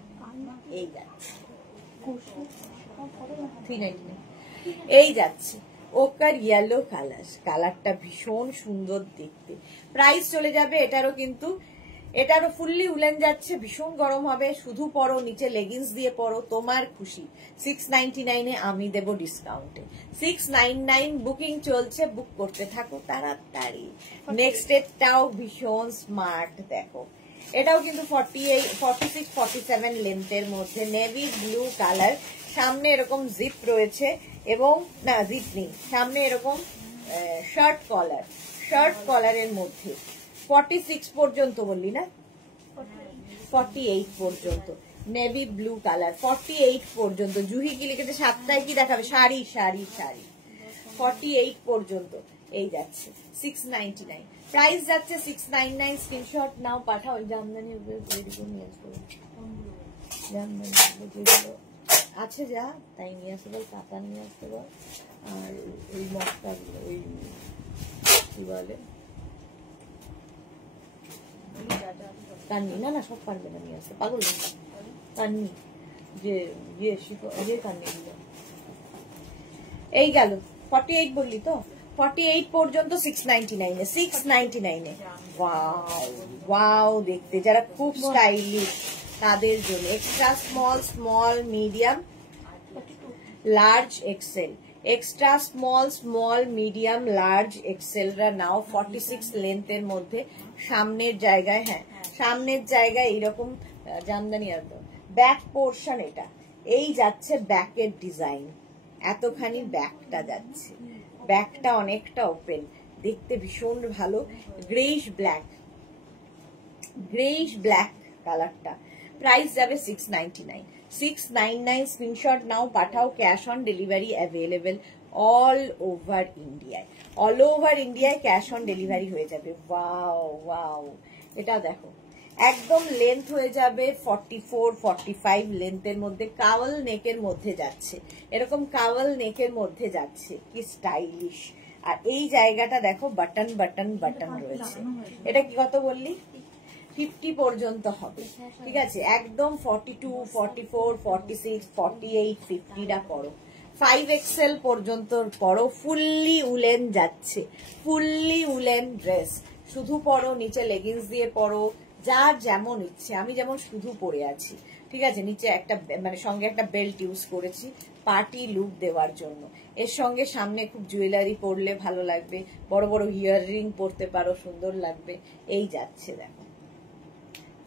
এই যাচ্ছে 399, এই যাচ্ছে ওকার ইয়েলো কালার, কালারটা ভীষণ সুন্দর দেখতে। প্রাইস চলে যাবে এটারও, কিন্তু এটারও ফুললি উলেন যাচ্ছে, ভীষণ গরম হবে। শুধু পরো, নিচে লেগিংস দিয়ে পরো, তোমার খুশি। 699 আমি দেব ডিসকাউন্টে। 699 বুকিং চলছে, বুক করতে থাকো তাড়াতাড়ি। নেক্সট এটাও ভীষণ স্মার্ট দেখো, এটাও কিন্তু 48, 46, 47 লেন্থের মধ্যে, নেভি ব্লু কালার। সামনে এরকম জিপ রয়েছে, এবং না জিপ নেই, সামনে এরকম শার্ট কলার, শার্ট কলারের মধ্যে 46 পর্যন্ত বললি না, 48 পর্যন্ত, নেভি ব্লু কালার 48 পর্যন্ত। জুহি কি লিখেছে, 7টায় কি দেখাবে, শাড়ি শাড়ি শাড়ি, 48 পর্যন্ত। এই যাচ্ছে 699, প্রাইস যাচ্ছে 699। স্ক্রিনশট নাও, পাঠাও। ওই জামদানি রেডি করে নিয়ে আসবো, জামদানি যেগুলো আছে যা তাই নিয়ে আসতে বল, কাতা নিয়ে আসতে বল, আর ওই মশলাগুলো, ওই কি বলে কান্নি, না না সব পারবে না নিয়ে আসতে, পাগল কান্নি, যে ইয়ে কান্নি গুলো। এই গেল 48 বললি তো, 48 পর্যন্ত 699 এ, 699 এ। ওয়াও ওয়াও দেখতে, যারা খুব স্টাইলিশ তাদের জন্য। Extra small, small, medium, large, XL. Extra small, small, medium, large, এক্সেলরা নাও 46 লেন্থের মধ্যে। সামনের জায়গায়, হ্যাঁ সামনের জায়গায় এইরকম জামদানি একদম। ব্যাক পোর্শন এটা, এই যাচ্ছে ব্যাকের ডিজাইন, এতখানি ব্যাকটা যাচ্ছে, ব্যাকটা অনেকটা ওপেন, দেখতে ভীষণ ভালো। গ্রেইশ ব্ল্যাক, গ্রেইশ ব্ল্যাক কালারটা। প্রাইস যাবে 699, 699। স্ক্রিনশট নাও, পাঠাও, cash on delivery available all over ইন্ডিয়ায়, অল ওভার ইন্ডিয়ায় ক্যাশ অন ডেলিভারি হয়ে যাবে। ওয়াও ওয়াও, এটা দেখো একদম লেন্থ হয়ে যাবে 44, 45 লেন্থের মধ্যে, কাওয়াল নেকের মধ্যে যাচ্ছে, এরকম কাওয়াল নেকের মধ্যে যাচ্ছে, কি স্টাইলিশ। আর এই জায়গাটা দেখো বাটন বাটন বাটন রয়েছে। এটা কি কত বললি, 50 পর্যন্ত হবে, ঠিক আছে। একদম 42, 44, 46, 48, 50টা পরো, 5XL পর্যন্ত পরো। ফুললি উলেন যাচ্ছে, ফুললি উলেন ড্রেস, শুধু পরো, নিচে লেগিংস দিয়ে পরো, যার যেমন ইচ্ছে। আমি যেমন শুধু পরে আছি, ঠিক আছে, নিচে একটা মানে সঙ্গে একটা বেল্ট ইউজ করেছি পার্টি লুক দেওয়ার জন্য। এর সঙ্গে সামনে খুব জুয়েলারি পরলে ভালো লাগবে, বড় বড় ইয়াররিং পরতে পারো, সুন্দর লাগবে। এই যাচ্ছে দেখো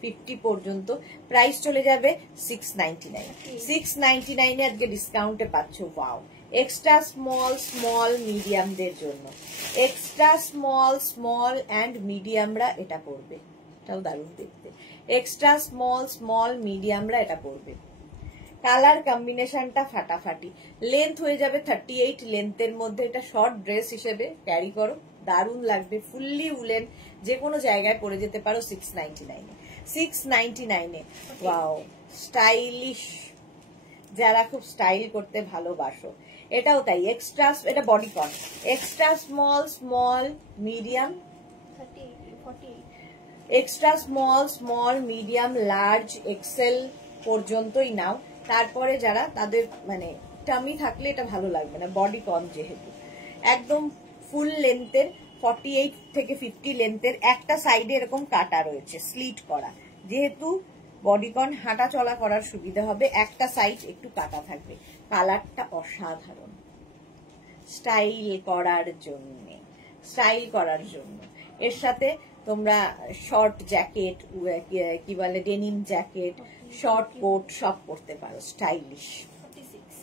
50 পর্যন্ত, প্রাইস চলে যাবে 699, 699 এ আজকে ডিসকাউন্টে পাচ্ছ। ওয়াও, এক্সট্রা স্মল, স্মল, মিডিয়ামদের জন্য, এক্সট্রা স্মল, স্মল অ্যান্ড মিডিয়ামরা এটা পরবে, এটাও দারুণ দেখতে। এক্সট্রা স্মল, স্মল, মিডিয়ামরা এটা পরবে, কালার কম্বিনেশনটা ফাটাফাটি। লেন্থ হয়ে যাবে 38 লেন্থের মধ্যে, এটা শর্ট ড্রেস হিসেবে ক্যারি করো, দারুণ লাগবে। ফুললি উলেন, যে কোনো জায়গায় পরে যেতে পারো। 699 এ, 699 এ। ওয়াও, স্টাইলিশ, যারা খুব স্টাইল করতে ভালোবাসো, এটাও তাই। এক্সট্রা, এটা bodycon, extra small, small, medium, 48, extra small, small, medium, large, XL পর্যন্তই নাও। তারপরে যারা তাদের মানে টামি থাকলে এটা ভালো লাগবে না, বডি কন যেহেতু। একদম ফুল লেন্থের 48 থেকে 50 লেন্থের, একটা সাইডে এরকম কাটা রয়েছে, স্লিট করা, যেহেতু বডিকন হাঁটা চলা করার সুবিধা হবে, একটা সাইড একটু কাটা থাকবে। কালারটা অসাধারণ, স্টাইল করার জন্য, স্টাইল করার জন্য। এর সাথে তোমরা শর্ট জ্যাকেট, কি বলে ডেনিম জ্যাকেট, শর্ট কোট সব পরতে পারো, স্টাইলিশ। 46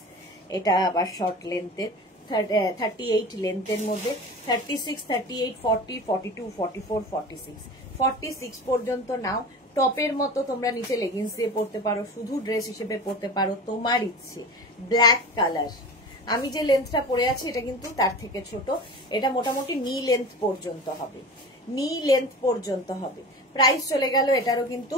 এটা আবার শর্ট লেন্থের, 38 লেন্থের মধ্যে, 36, 38, 40, 42, 44, 46, 46 পর্যন্ত নাও। টপের মতো তোমরা নিচে লেগিংস দিয়ে পরতে পারো, শুধু ড্রেস হিসেবে পরতে পারো, তোমার ইচ্ছে। ব্ল্যাক কালার, আমি যে লেন্থটা পরে আছি এটা কিন্তু তার থেকে ছোট, এটা মোটামুটি নি লেন্থ পর্যন্ত হবে, নি লেন্থ পর্যন্ত হবে। প্রাইস চলে গেল এটারও কিন্তু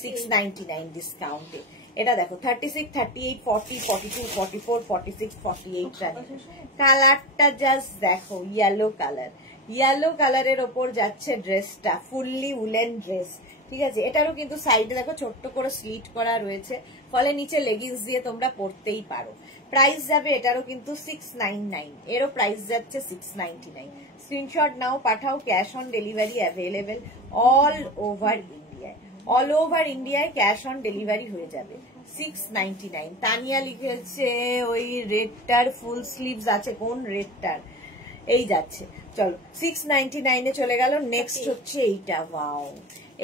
699 ডিসকাউন্টে। এটা দেখো 36, 38, 40, 42, 44, 46, 48 কালারটা জাস্ট দেখো, ইয়েলো কালার, ইয়েলো কালারের ওপর যাচ্ছে ড্রেসটা, ফুললি উলেন ড্রেস, ঠিক আছে। এটারও কিন্তু সাইডে দেখো ছোট্ট করে স্লিট করা রয়েছে, ফলে নিচে লেগিংস দিয়ে তোমরা পরতেই পারো। প্রাইস যাবে এটারও কিন্তু 699, এরও প্রাইস যাচ্ছে 699। স্ক্রিনশট নাও, পাঠাও, cash on delivery available all over ইন্ডিয়ায়, অল ওভার ইন্ডিয়ায় ক্যাশ অন ডেলিভারি হয়ে যাবে। 699। তানিয়া লিখেছে ওই রেডটার ফুল স্লিভস আছে, কোন রেডটার? এই যাচ্ছে, চলো 699 এ চলে গেল। নেক্সট হচ্ছে এইটা, ওয়াও,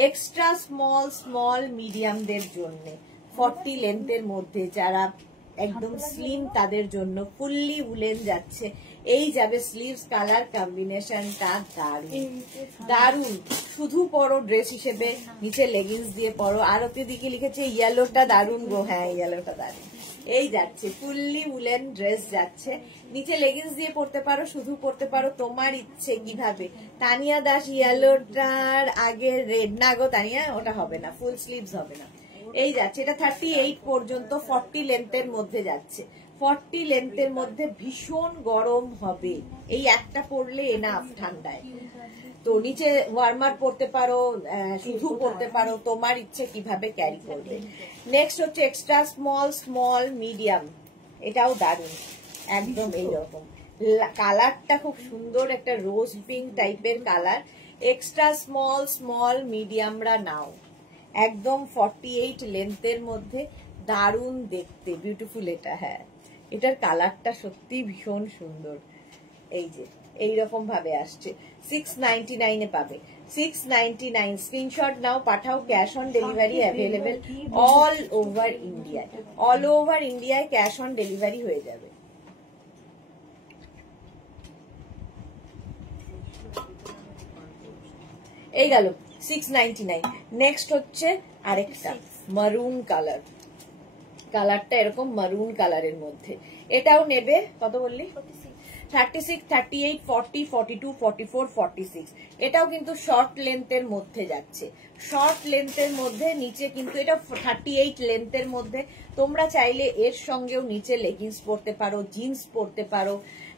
এক্সট্রা স্মল স্মল মিডিয়ামদের জন্য, 40 লেন্থের মধ্যে যারা একদম স্লিম তাদের জন্য ফুললি উলেন যাচ্ছে। এই যাবে স্লিভস, কালার কম্বিনেশনটা দারুন দারুন, শুধু পরো ড্রেস হিসেবে, নিচে লেগিংস দিয়ে পরো। আরতি দিকে লিখেছে ইয়েলোটা দারুন গো, হ্যাঁ ইয়েলোটা দারুন। এই যাচ্ছে ফুললি উলেন ড্রেস যাচ্ছে, নিচে লেগিংস দিয়ে পরতে পারো, শুধু পরতে পারো, তোমার ইচ্ছে কিভাবে। তানিয়া দাস ইয়েলোটার আগে রেড, না গো তানিয়া ওটা হবে না, ফুল স্লিভস হবে না। এই যাচ্ছে, এটা 38 পর্যন্ত 40 লেন্থের মধ্যে যাচ্ছে, 40 লেন্থের মধ্যে ভীষণ গরম হবে, এই একটা পরলে এনাফ ঠান্ডায়। তো নিচে ওয়ার্মার পরতে পারো, শুধু পরতে পারো, তোমার ইচ্ছে কিভাবে ক্যারি করবে। নেক্সট হচ্ছে এক্সট্রা স্মল স্মল মিডিয়াম, এটাও দারুন, একদম এইরকম কালারটা খুব সুন্দর, একটা রোজ পিঙ্ক টাইপের কালার। এক্সট্রা স্মল স্মল মিডিয়ামরা নাও, একদম 48 লেন্থের মধ্যে, দারুন দেখতে, বিউটিফুল এটা। হ্যাঁ, এটার কালারটা সত্যি ভীষণ সুন্দর। এই যে এইরকম ভাবে আসছে, 699 এ পাবে, 699। স্ক্রিনশট নাও, পাঠাও, cash on delivery available all over ইন্ডিয়ায়, অল ওভার ইন্ডিয়ায় ক্যাশ অন ডেলিভারি হয়ে যাবে। এই গেল 699। নেক্সট হচ্ছে আরেকটা মারুন কালার, কালারটা এরকম মারুন কালারের মধ্যে, এটাও নেবে, কত বললি? 36, 38, 40, 42, 44, 46। এটাও কিন্তু শর্ট লেন্থের মধ্যে যাচ্ছে, শর্ট লেন্থের মধ্যে, নিচে কিন্তু এটা 38 লেন্থের মধ্যে। তোমরা চাইলে এর সঙ্গেও নিচে লেগিংস পরতে পারো, জিন্স পরতে পারো,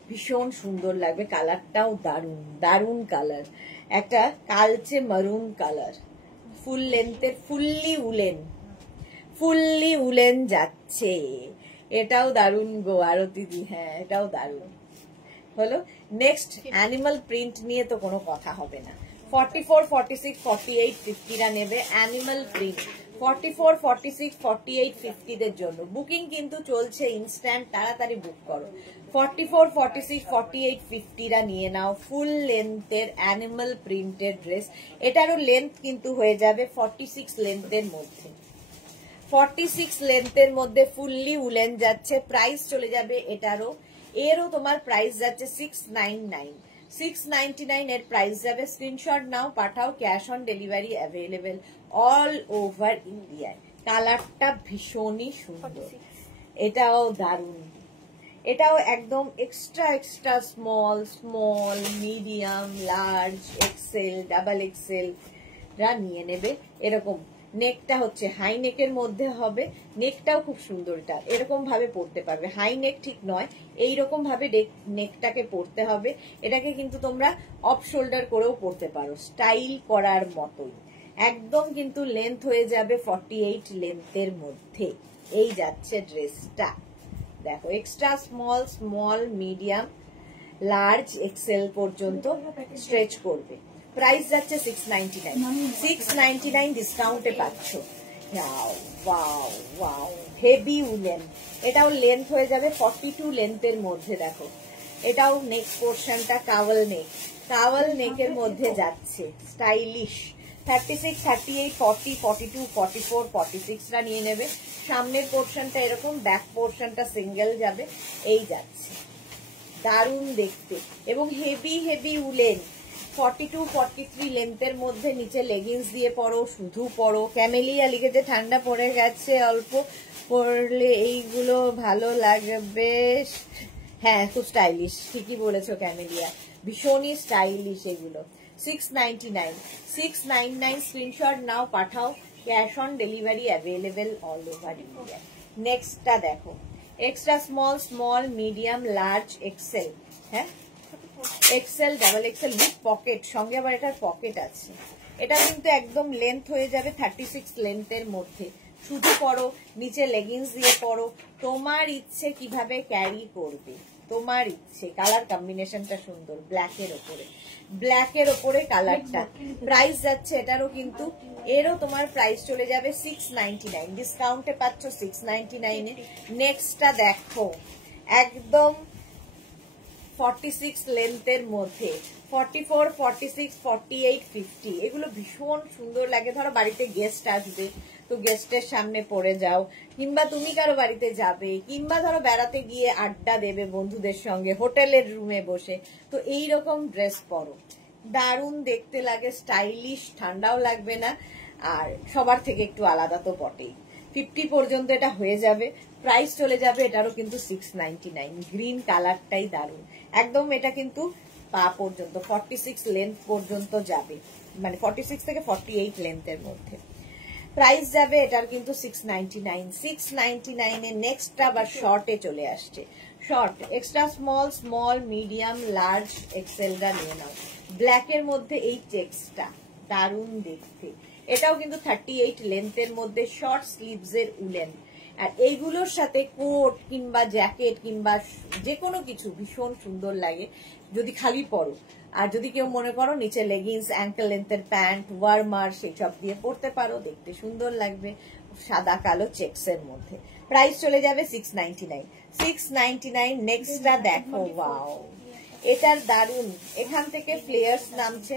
ভীষণ সুন্দর লাগবে। কালারটাও দারুন দারুন কালার, একটা কালচে মারুন কালার, ফুল লেন্থের, ফুললি উলেন, ফুললি উলেন যাচ্ছে, এটাও দারুন গো আরতি দি, হ্যাঁ এটাও দারুন হলো। নেক্সট অ্যানিমাল প্রিন্ট নিয়ে তো কোনো কথা হবে না, 44, 46, 48, 50 নেবে অ্যানিমাল প্রিন্ট। 44, 46, 48, 50 দের জন্য বুকিং কিন্তু চলছে ইনস্ট্যান্ট, তাড়াতাড়ি বুক করো। 44, 46, 48, 50 নিয়ে নাও, ফুল লেন্থের অ্যানিমাল প্রিন্টের ড্রেস। এটারও লেন্থ কিন্তু হয়ে যাবে 46 লেন্থের মধ্যে, 46 লেন্থের মধ্যে ফুললি উলেন যাচ্ছে। প্রাইস চলে যাবে এটারও, এরও তোমার প্রাইস যাচ্ছে 699, 699 এর প্রাইস যাবে। স্ক্রিনশট নাও, পাঠাও, cash on delivery available all over ইন্ডিয়ায়। কালারটা ভীষণই সুন্দর, এটাও দারুন, এটাও একদম extra extra small small medium large XL double Excel রা নিয়ে নেবে। এরকম নেকটা হচ্ছে হাই নেকের মধ্যে হবে, নেকটাও খুব সুন্দর, এটা এরকম ভাবে পরতে পারবে, হাই নেক ঠিক নয়, এইরকম ভাবে নেকটাকে পরতে হবে। এটাকে কিন্তু তোমরা অফ শোল্ডার করেও পরতে পারো, স্টাইল করার মতোই। একদম কিন্তু লেন্থ হয়ে যাবে 48 লেন্থের মধ্যে। এই যাচ্ছে ড্রেসটা, দেখো extra small small medium large Excel পর্যন্ত স্ট্রেচ করবে। প্রাইস যাচ্ছে 699, 699 ডিসকাউন্টে পাচ্ছ। Wow wow wow, heavy woollen, এটাও লেন্থ হয়ে যাবে 42 লেন্থের মধ্যে। দেখো এটাও নেক পোর্শনটা কাওয়াল নেক, কাওয়াল নেকের মধ্যে যাচ্ছে, স্টাইলিশ। 36, 38, 40, 42, 44, 46টা নিয়ে নেবে। সামনের পোর্শনটা এরকম, ব্যাক পোর্শনটা সিঙ্গেল যাবে, এই যাচ্ছে, দারুণ দেখতে এবং হেভি হেভি উলেন। 42, 43 লেন্থের মধ্যে নিচে লেগিংস দিয়ে পরো, শুধু পরো। ক্যামেলিয়া লিখেছে ঠান্ডা পড়ে গেছে, অল্প পরলে এইগুলো ভালো লাগবে। হ্যাঁ, খুব স্টাইলিশ, ঠিকই বলেছো ক্যামেলিয়া, ভীষণই স্টাইলিশ এগুলো। 699, 699 স্ক্রিনশট নাও, পাঠাও। Cash on delivery available all over India. নেক্সটটা দেখো, extra small, small, medium, large, XL. হ্যাঁ, XL, double XL with pocket, সঙ্গে আবার এটার পকেট আছে। এটা কিন্তু একদম লেন্থ হয়ে যাবে 36 লেন্থের মধ্যে। শুধু পরো, নিচে লেগিংস দিয়ে পরো, তোমার ইচ্ছে কিভাবে ক্যারি করবে, তোমার ইচ্ছে। কালার কম্বিনেশনটা সুন্দর, ব্ল্যাকের ওপরে, ব্ল্যাকের ওপরে কালারটা। প্রাইস যাচ্ছে এটারও কিন্তু, এরও তোমার প্রাইস চলে যাবে 699, ডিসকাউন্টে পাচ্ছ 699 এ। নেক্সটটা দেখো, একদম 46 লেন্থের মধ্যে, 44, 46, 48, 50, এগুলো ভীষণ সুন্দর লাগে। ধরো বাড়িতে গেস্ট আসবে, তো গেস্টের সামনে পরে যাও, কিংবা তুমি কারো বাড়িতে যাবে, কিংবা ধরো বেড়াতে গিয়ে আড্ডা দেবে বন্ধুদের সঙ্গে হোটেলের রুমে বসে, তো এই রকম ড্রেস পরো, দারুণ দেখতে লাগে, স্টাইলিশ, ঠান্ডাও লাগবে না, আর সবার থেকে একটু আলাদা তো বটেই। 50 পর্যন্ত এটা হয়ে যাবে, প্রাইস চলে যাবে এটারও কিন্তু 699। গ্রিন কালারটাই দারুণ একদম। এটা কিন্তু পা পর্যন্ত 46 লেন্থ পর্যন্ত যাবে, মানে 46 থেকে 48 লেন্থের মধ্যে। প্রাইস যাবে এটার কিন্তু 699। 699 এ নেক্সট আবার শর্টে চলে আসছে। Short, extra small, small, medium, large, এক্সেলটা নিয়ে নাও। ব্ল্যাকের মধ্যে এই চেক্সটা দারুণ দেখতে, এটাও কিন্তু 38 লেন্থের মধ্যে, শর্ট স্লিভস এর উলেন। আর এইগুলোর সাথে কোট কিংবা জ্যাকেট কিংবা যে কোনো কিছু ভীষণ সুন্দর লাগে যদি খালি পরো। আর যদি কেউ মনে করো নিচে লেগিংস, অ্যাঙ্কেল লেন্থের প্যান্ট, ওয়ার্মার, সেসব দিয়ে পরতে পারো, দেখতে সুন্দর লাগবে, সাদা কালো চেক্স এর মধ্যে। প্রাইস চলে যাবে 699। 699। নেক্সটটা দেখো, ওয়াও, এটার দারুন, এখান থেকে ফ্লেয়ার্স নামছে,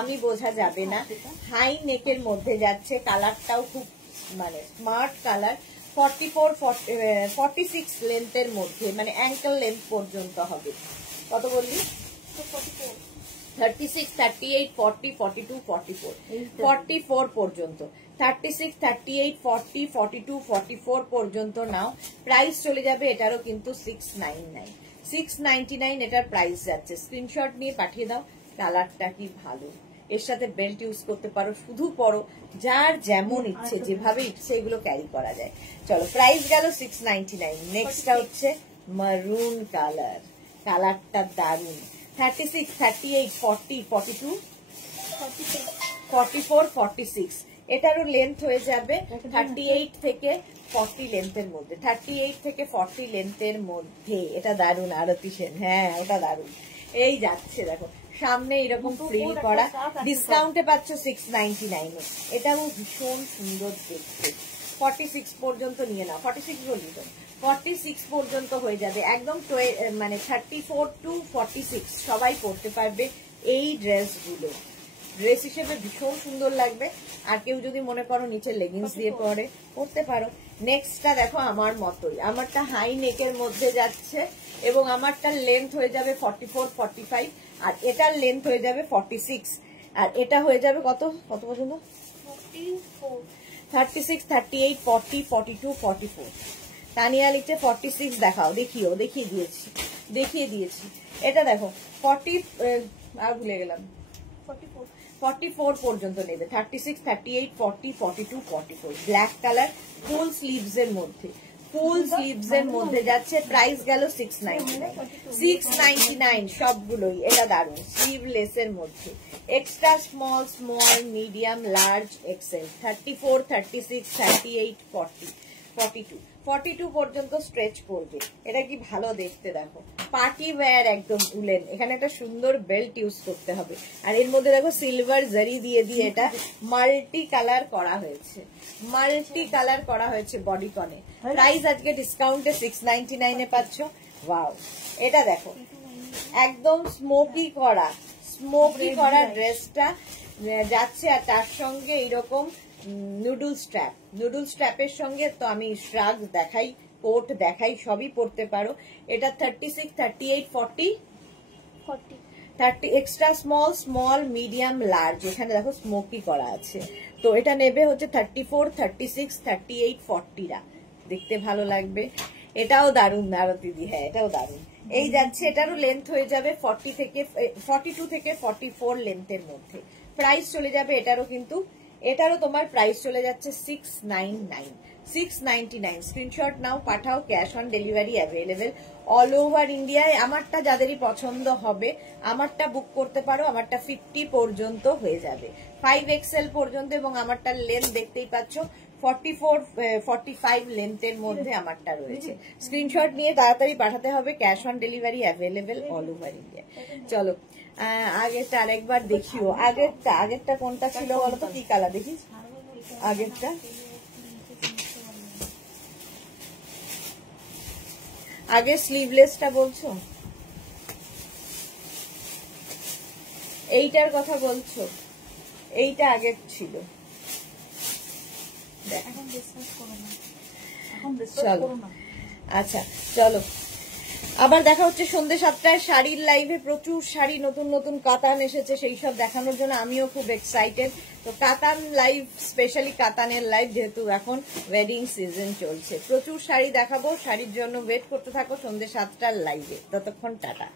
আমি বোঝা যাবে না। হাই নেকের মধ্যে যাচ্ছে, কালারটাও খুব মানে স্মার্ট কালার। 44, 46 লেন্থের মধ্যে, মানে অ্যাঙ্কেল লেন্থ পর্যন্ত হবে। কত বললি? 36, 38, 40, 42, 44, 44 পর্যন্ত। 36, 38, 40, 42, 44 পর্যন্ত নাও। প্রাইস চলে যাবে এটারও কিন্তু 699। 699 এটার প্রাইস যাচ্ছে। স্ক্রিনশট নিয়ে পাঠিয়ে দাও। কালারটা কি ভালো, এর সাথে বেল্ট ইউজ করতে পারো, শুধু পরো, যার যেমন ইচ্ছে যেভাবে ইচ্ছে এগুলো ক্যারি করা যায়। চলো, প্রাইস গেল 699। নেক্সটটা হচ্ছে মারুন কালার, কালারটা দারুন। 36, 38, 40, 42, 44, 46, এটারও লেন্থ হয়ে যাবে 38 থেকে 40 লেন্থের মধ্যে। 38 থেকে 40 লেন্থের মধ্যে এটা দারুন। আরতি সেন, হ্যাঁ ওটা দারুন। এই যাচ্ছে দেখো, সামনে এরকম ফ্রিল করা, ডিসকাউন্টে পাচ্ছ 699 এ। এটাও ভীষণ সুন্দর দেখতে। 46 পর্যন্ত নিয়ে নাও, 46 বলি তো, 46 পর্যন্ত হয়ে যাবে একদম। মানে 34 টু 46 সবাই পরতে পারবে এই ড্রেসগুলো। ড্রেস হিসেবে ভীষণ সুন্দর লাগবে। আর কেউ যদি মনে করো নিচে লেগিংস দিয়ে পরতে পারো। নেক্সটটা দেখো, আমার মতোই, আমারটা হাই নেকের মধ্যে যাচ্ছে এবং আমারটার লেন্থ হয়ে যাবে 44, 45, আর এটার লেন্থ হয়ে যাবে 46, আর এটা হয়ে যাবে কত পর্যন্ত? 36, 38, 40, 42, 44। তানিয়া লিখছে 46 দেখাও, দেখিয়ে দিয়েছি। এটা দেখো 40, আর ভুলে গেলাম, 44 পর্যন্ত নেবে। 36, 38, 40, 42, 44, ব্ল্যাক কালার, ফুল স্লিভস এর মধ্যে, ফুল স্লিভস এর মধ্যে যাচ্ছে। প্রাইস গেল 699। 699 সবগুলোই। এটা দারুন, স্লিভলেস এর মধ্যে, extra small, small, medium, large, XL. 34, 36, 38, 40, 42, 42 পর্যন্ত স্ট্রেচ করবে। এটা কি ভালো দেখতে দেখো, পার্টি ওয়্যার একদম উলেন। এখানে একটা সুন্দর বেল্ট ইউজ করতে হবে। আর এর মধ্যে দেখো সিলভার জারি দিয়ে এটা মাল্টি কালার করা হয়েছে, বডিকনে। প্রাইস আজকে ডিসকাউন্টে 699 এ পাচ্ছ। ওয়াও, এটা দেখো, একদম স্মোকি করা ড্রেসটা যাচ্ছে, আর তার সঙ্গে এইরকম নুডল স্ট্র্যাপের সঙ্গে তো আমি শ্রাগ দেখাই, কোট দেখাই, সবই পরতে পারো। এটা 36, 38, 40, 30 এক্সট্রা স্মল মিডিয়াম লার্জ, এখানে দেখো স্মোকি করা আছে। তো এটা নেবে হচ্ছে 34, 36, 38, 40রা, দেখতে ভালো লাগবে। এটাও দারুণ দিদি, হ্যাঁ এটাও দারুণ। এই যাচ্ছে, এটারও লেন্থ হয়ে যাবে 42 থেকে 44 লেন্থের মধ্যে। প্রাইস চলে যাবে এটারও, কিন্তু এটারও তোমার প্রাইস চলে যাচ্ছে 699 স্ক্রিনশট নাও, পাঠাও, cash on delivery available all over ইন্ডিয়ায়। আমারটা যাদেরই পছন্দ হবে আমারটা বুক করতে পারো, আমারটা 50 পর্যন্ত হয়ে যাবে, 5XL পর্যন্ত, এবং আমারটার লেন্থ দেখতেই পাচ্ছ 44, 45 লেন্থের মধ্যে আমারটা রয়েছে। স্ক্রিনশট নিয়ে তাড়াতাড়ি পাঠাতে হবে, cash on delivery available all over India. চলো আগেরটা আরেকবার দেখিও। আগেরটা কোনটা ছিল বলো তো, কি কালার দেখিস আগেরটা? আগে স্লিভলেসটা বলছো, এইটার কথা বলছো? এইটা আগের ছিল। চলো আচ্ছা, চলো আবার দেখা হচ্ছে সন্ধ্যে 7টায় শাড়ির লাইভে। প্রচুর শাড়ি, নতুন নতুন কাতান এসেছে, সেই সব দেখানোর জন্য আমিও খুব এক্সাইটেড। তো কাতান লাইভ, স্পেশালি কাতানের লাইভ, যেহেতু এখন ওয়েডিং সিজন চলছে, প্রচুর শাড়ি দেখাবো। শাড়ির জন্য ওয়েট করতে থাকো সন্ধ্যে 7টার লাইভে। ততক্ষণ টাটা।